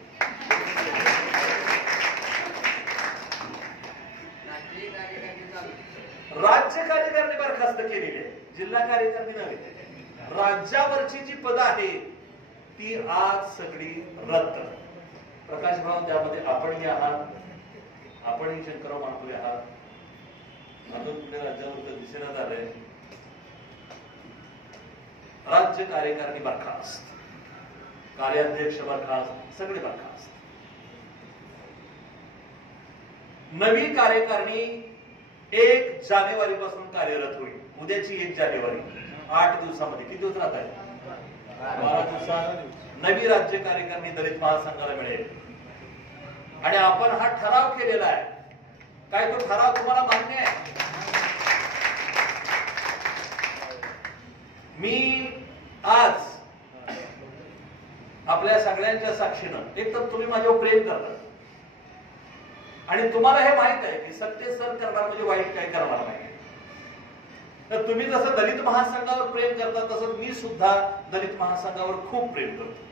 राज्य कार्यकारिणी बरखास्त केलेली आहे, जिल्हा कार्यकारिणी नव्हे. राज्यावरची जी पद आहे ती आज सगळी रद्द. प्रकाश भाऊ त्यामध्ये आपणही आहात, आपणही शंकरराव मानपुरे आहात. अजून कुठल्या राज्यावर दिसेना झालंय. राज्य कार्यकारिणी बरखास्त, कार्याध्यक्ष बरखास्त, सगळे बरखास्त. नवी कार्यकारिणी 1 जानेवारी पासून कार्यरत होईल. उद्याची 1 जानेवारी, 8 दिवसामध्ये. किती दिवस राहत आहे? 12 दिवसात नवी राज्य कार्यकारिणी दलित महासंघाला मिळेल. आणि आपण हा ठराव केलेला आहे काय तो ठराव तुम्हाला मान्य आहे? मी आज आपल्या सगळ्यांच्या साक्षीनं, एक तर तुम्ही माझ्यावर प्रेम करता आणि तुम्हाला हे माहित आहे की सत्य सर करणार म्हणजे वाईट काय करणार नाही. तर तुम्ही जसं दलित महासंघावर प्रेम करता तसं मी सुद्धा दलित महासंघावर खूप प्रेम करतो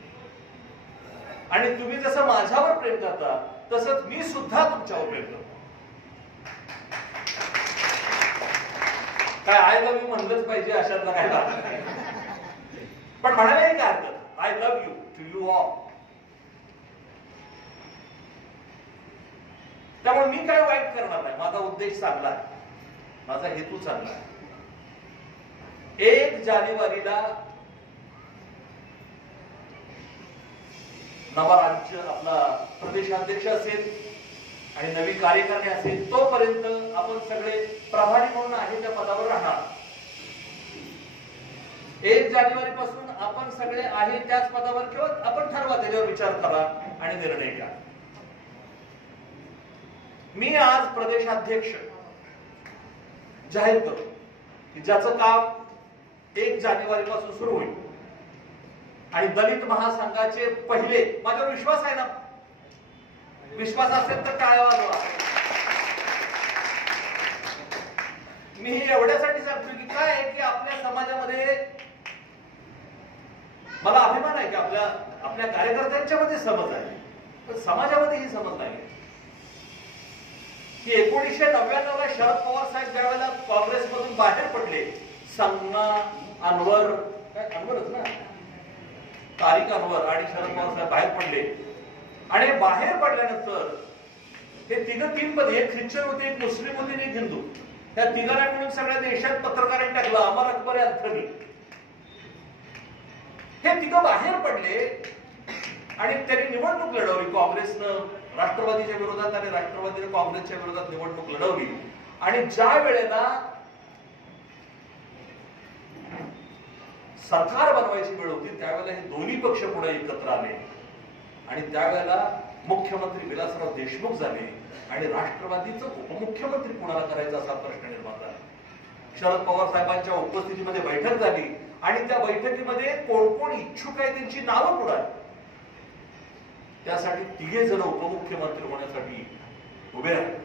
आणि तुम्ही जसं माझ्यावर प्रेम करता तसंच मी सुद्धा तुमच्यावर प्रेम करतो. काय आय लव्ह यू म्हणलंच पाहिजे अशातला काय नाही, पण म्हणायला काय हरकत, I love you to you all. त्यामुळे मी काय वाईट करणार नाही. माझा उद्देश चांगला आहे, माझा हेतू चांगला आहे. 1 जानेवारीला नवा राज्य आपला प्रदेशाध्यक्ष असेल आणि नवी कार्यकारिणी असेल, तोपर्यंत आपण सगळे प्रभारी म्हणून आहे त्या पदावर राहणार. 1 जानेवारी पासून आपण सगळे आहे त्याच पदावर किंवा आपण ठरवा, त्याच्यावर विचार करा आणि निर्णय घ्या. मी आज प्रदेशाध्यक्ष जाहीर करतो की ज्याचं काम 1 जानेवारी पासून सुरू होईल आणि दलित महासंघाचे पहिले, माझ्यावर विश्वास आहे ना? विश्वास असेल तर टाळ्या वाजवा. मी एवढ्यासाठी सांगतो की काय आहे की आपल्या समाजामध्ये मला अभिमान आहे की आपल्या कार्यकर्त्यांच्या मध्ये समज आहे, पण समाजामध्ये ही समज नाही की 1999ला शरद पवार साहेब ज्यावेळेला काँग्रेसमधून बाहेर पडले, संगमा अनवर, काय अनवरच ना, तारिक अनवर आणि शरद पवार साहेब बाहेर पडले आणि बाहेर पडल्यानंतर हे तीन पद, एक ख्रिश्चन होते, एक मुस्लिम होते, एक हिंदू, त्या तिघांना मिळून सगळ्या देशात पत्रकारांनी टाकलं अमर अकबर अँथनी. हे तिघं बाहेर पडले आणि त्यांनी निवडणूक लढवली काँग्रेसनं राष्ट्रवादीच्या विरोधात आणि राष्ट्रवादीने काँग्रेसच्या विरोधात निवडणूक लढवली. आणि ज्या वेळेला सरकार बनवायची वेळ होती त्यावेळेला हे दोन्ही पक्ष पुढे एकत्र आले आणि त्यावेळेला मुख्यमंत्री विलासराव देशमुख झाले आणि राष्ट्रवादीचं उपमुख्यमंत्री कुणाला करायचा असा प्रश्न निर्माण झाला. शरद पवार साहेबांच्या उपस्थितीमध्ये बैठक झाली आणि त्या बैठकीमध्ये कोण कोण इच्छुक आहे त्यांची नावं पुढे आली. त्यासाठी 3 जण उपमुख्यमंत्री होण्यासाठी उभे राहिले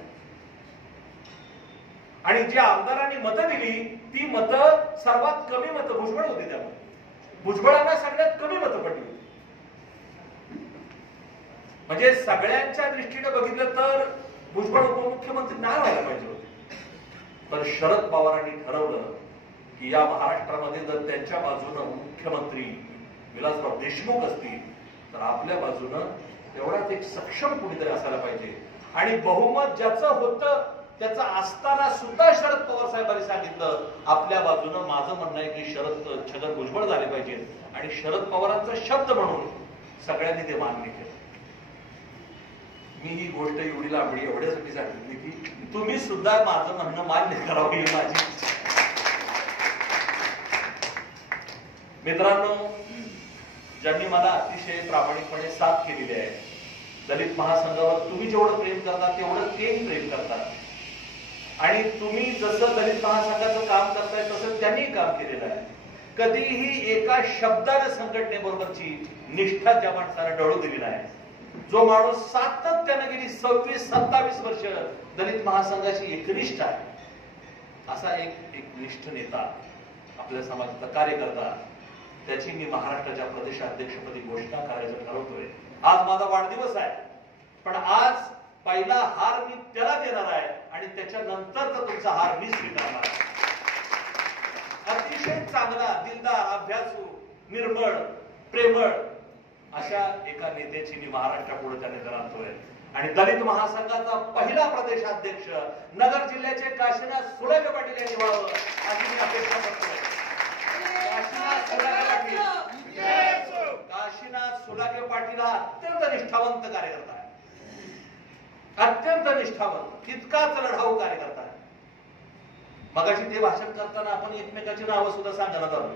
आणि ज्या आमदारांनी मतं दिली ती मतं सर्वात कमी मतं भुजबळ होते. त्यामुळे भुजबळांना सगळ्यात कमी मतं पडली. म्हणजे सगळ्यांच्या दृष्टीने बघितलं तर भुजबळ उपमुख्यमंत्री नाही व्हायला पाहिजे होते, पण शरद पवारांनी ठरवलं की या महाराष्ट्रामध्ये जर त्यांच्या बाजूनं मुख्यमंत्री विलासराव देशमुख असतील तर आपल्या बाजूनं तेवढाच एक सक्षम कुणीतरी असायला पाहिजे. आणि बहुमत ज्याचं होतं त्याचा असताना सुद्धा शरद पवार साहेबांनी सांगितलं आपल्या बाजूनं माझं म्हणणं आहे की छगन भुजबळ झाले पाहिजेत आणि शरद पवारांचा शब्द म्हणून सगळ्यांनी ते मान्य केलं. मी ही गोष्ट एवढी लांबडी एवढ्यासाठी सांगितली की तुम्ही सुद्धा माझं म्हणणं मान्य करावं ही माझी. मित्रांनो, ज्यांनी मला अतिशय प्रामाणिकपणे साथ केलेली आहे, दलित महासंघावर तुम्ही जेवढं प्रेम करता तेवढं तेही प्रेम करतात आणि तुम्ही जसं दलित महासंघाचं काम करताय तसं त्यांनी काम केलेलं आहे. कधीही एका शब्दाने संघटनेबरोबरची निष्ठा त्या माणसाला डळू दिली नाही. जो माणूस सातत्याने गेली 26-27 वर्ष दलित महासंघाशी एकनिष्ठ आहे, असा एक निष्ठ नेता, आपल्या समाजाचा कार्यकर्ता, त्याची मी महाराष्ट्राच्या प्रदेशाध्यक्षपदी घोषणा करायचं ठरवतोय. आज माझा वाढदिवस आहे, पण आज पहिला हार मी त्याला देणार आहे आणि त्याच्यानंतरचा तुमचा हार मी स्वीकारणार आहे. अतिशय चांगला, दिलदार, अभ्यासू, निर्मळ, प्रेमळ अशा एका नेत्याची मी महाराष्ट्रापुढे त्या नेत्याला आणतोय आणि दलित महासंघाचा पहिला प्रदेशाध्यक्ष नगर जिल्ह्याचे काशीनाथ सुलागे पाटील यांनी व्हावं अशी मी अपेक्षा करतोय. काशीनाथ सुलागे पाटील हा अत्यंत निष्ठावंत कार्यकर्ता आहे, अत्यंत निष्ठावंत, तितकाच लढाऊ कार्यकर्ता आहे. मगाशी ते भाषण करताना आपण एकमेकाची नावं सुद्धा सांगण्यात आलो.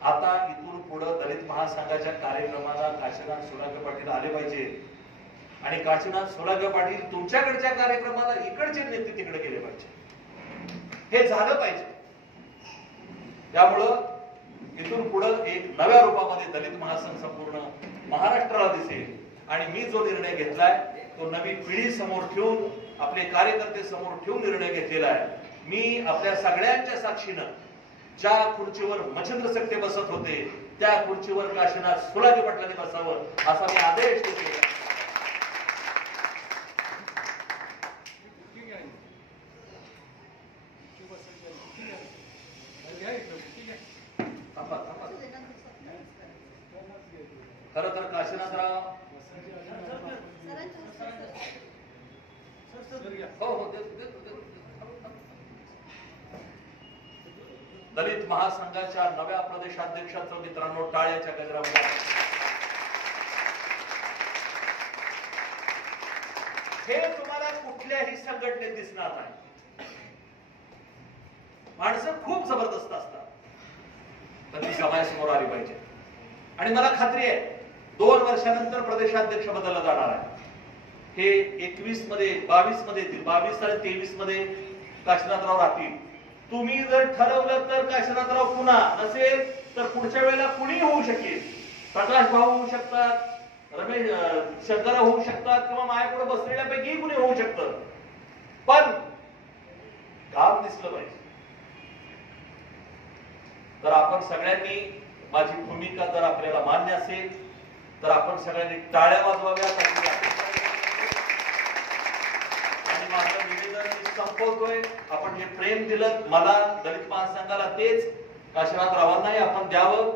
आता इथून पुढे दलित महासंघाच्या कार्यक्रमाला काशीनाथ सुलागे पाटील आले पाहिजे आणि काशीनाथ सोलागे पाटील तुमच्याकडच्या कार्यक्रमाला इकडचे नेते तिकडे गेले पाहिजे, हे झालं पाहिजे. त्यामुळं इथून पुढं एक नव्या रूपामध्ये दलित महासंघ संपूर्ण महाराष्ट्राला दिसेल. आणि मी जो निर्णय घेतलाय तो नवी पिढी समोर ठेवून, आपले कार्यकर्ते समोर ठेवून निर्णय घेतलेला आहे. मी आपल्या सगळ्यांच्या साक्षीनं ज्या खुर्चीवर मच्छिंद्र सकटे बसत होते त्या खुर्चीवर काशीनाथ सोलागे पाटलांनी बसावं असा मी आदेश देतो. खरं तर काशीनाथराव हो दलित महासंघाच्या नव्या प्रदेशाध्यक्षाचं मित्रांनो टाळ्याच्या गजरामध्ये हे तुम्हाला कुठल्याही संघटनेत दिसणार नाही. माणसं खूप जबरदस्त असतात, पण ती समाजासमोर आली पाहिजे. आणि मला खात्री आहे 2 वर्षानंतर प्रदेशाध्यक्ष बदलला जाणार आहे. हे 21 मध्ये 22 मध्ये 22 आणि 23 मध्ये काशीनाथराव राहतील. तुम्ही जर ठरवलं तर काशीनाथराव पुन्हा, नसेल तर पुढच्या वेळेला कुणी होऊ शकेल. प्रकाश भाऊ होऊ शकतात, रमेश शंकरराव होऊ शकतात, किंवा माझ्याकडे बसलेल्यापैकी कुणी होऊ शकतं. पण काम दिसलं पाहिजे. तर आपण सगळ्यांनी, माझी भूमिका जर आपल्याला मान्य असेल तर आपण सगळ्यांनी टाळ्या वाजवाव्यात. आणि माझं निवेदन संपवतोय. आपण जे प्रेम दिलं मला, दलित महासंघाला, तेच काशीनाथरावांनाही आपण द्यावं.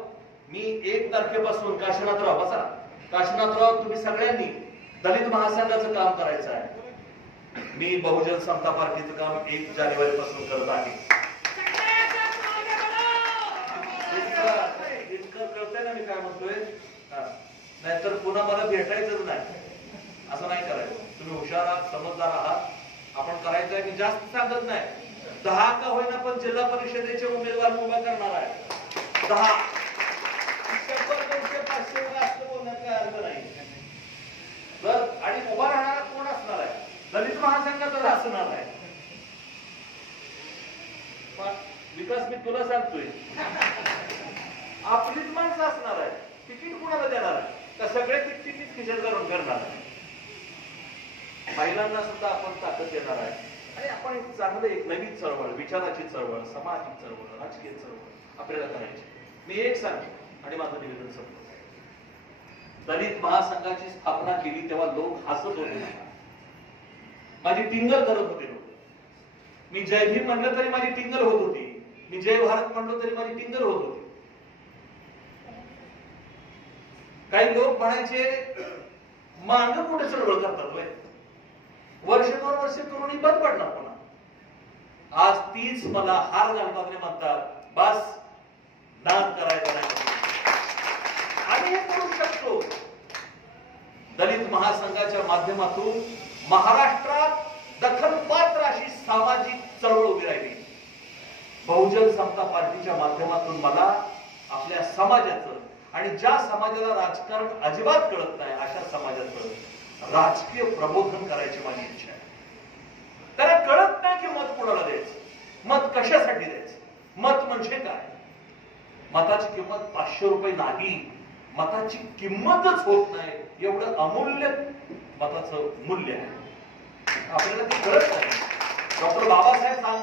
मी 1 तारखेपासून काशीनाथराव बसा, काशीनाथराव तुम्ही सगळ्यांनी दलित महासंघाचं काम करायचं आहे. मी बहुजन समता पार्टीचं काम 1 जानेवारी पासून करत आहे. कळतंय ना मी काय म्हणतोय? नाहीतर पुन्हा मला भेटायचंच नाही, असं नाही करायचं. तुम्ही हुशार आहात, समजदार आहात. आपण करायचं आहे. मी जास्त सांगत नाही, 10 का होईना पण जिल्हा परिषदेचे उमेदवार उभा करणार आहे. 10 100 200 500 असं बोलण्यात काय अर्थ नाही. आणि उभा राहणारा कोण असणार आहे? दलित महासंघातच असणार आहे. विकास मी तुला सांगतोय, आपलीच माणसं असणार आहे. तिकीट कुणाला देणार आहे? का सगळे तिकीट खिशात घालून करणार आहे? महिलांना सुद्धा आपण ताकद देणार आहे. आणि आपण एक चांगलं, एक नवीन चळवळ, विचाराची चळवळ, सामाजिक चळवळ, राजकीय चळवळ आपल्याला करायची. मी एक सांगतो आणि माझं निवेदन संपलं. दलित महासंघाची स्थापना केली तेव्हा लोक हसत होते, माझी टिंगल करत होते लोक. मी जय भीम म्हणलं तरी माझी टिंगल होत होती. मी जय भारत म्हणलो तरी माझी टिंगल होत होती. काही लोक म्हणायचे मांग कुठे चळवळ करतात, वर्ष 2 वर्ष करून बंद पडणार पुन्हा. आज तीच मला हार घालतात आणि म्हणतात बस नाद करायचं नाही. आम्ही हे करू शकतो. दलित महासंघाच्या माध्यमातून महाराष्ट्रात दखलपात्र अशी सामाजिक चळवळ उभी राहिली. बहुजन समता पार्टीच्या माध्यमातून मला आपल्या समाजाचं, आणि ज्या समाजाला राजकारण अजिबात कळत नाही अशा समाजाचं राजकीय प्रबोधन करायची माझी इच्छा आहे. त्याला कळत नाही की मत कोणाला द्यायचं, मत कशासाठी द्यायचं, मत म्हणजे काय. मताची किंमत 500 रुपये नाही, मताची किंमतच होत नाही एवढं अमूल्य मताचं मूल्य आहे. आपल्याला ते कळत नाही. डॉक्टर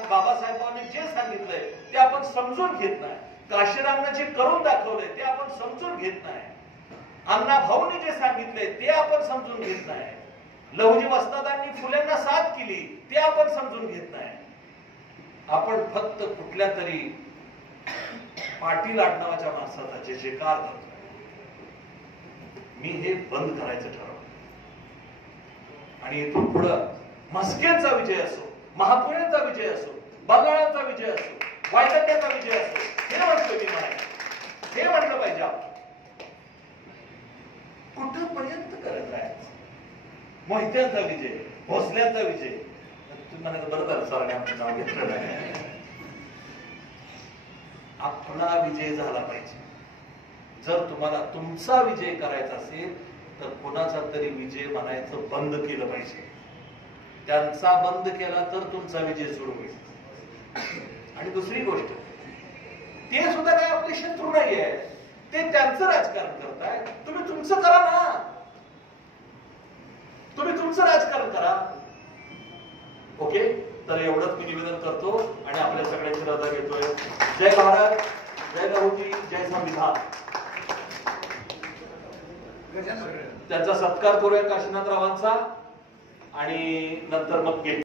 बाबासाहेबांनी जे सांगितलंय ते आपण समजून घेत नाही. काशीरामने जे करून दाखवलंय ते आपण समजून घेत नाही. अण्णा भाऊंनी जे सांगितलंय ते आपण समजून घेत नाही. लहुजी वस्तादांनी फुलेंना साथ केली ते आपण समजून घेत नाही. आपण फक्त कुठल्या तरी पाटील आडनावाच्या माणसाचा जे जेकार करतो. मी हे बंद करायचं ठरवलं. आणि इथून पुढं म्हस्केंचा विजय असो, महापुरेंचा विजय असो, बंगाळांचा विजय असो, वायदत्याचा विजय असो, हे म्हणतो मी म्हणायचं. हे म्हटलं पाहिजे आपण. कुठपर्यंत करत राहायचं. मोहित्यांचा विजय, भोसल्यांचा विजय. तुम्ही म्हणायचं बरं झालं सरांनी आपलं नाव घेतलं नाही. आपला विजय झाला पाहिजे. जर तुम्हाला तुमचा विजय करायचा असेल तर कुणाचा तरी विजय म्हणायचं बंद केलं पाहिजे. त्यांचा बंद केला तर तुमचा विजय सुरू होईल. आणि दुसरी गोष्ट, ते सुद्धा काही आपले शत्रू नाहीये, ते त्यांचं राजकारण करताय, तुम्ही तुमचं करा ना, तुम्ही तुमचं राजकारण करा. ओके, तर एवढंच मी निवेदन करतो आणि आपल्या सगळ्यांची रजा घेतोय. जय भारत, जय गहुती, जय संविधान. त्यांचा सत्कार करूया काशीनाथरावांचा आणि नंतर मग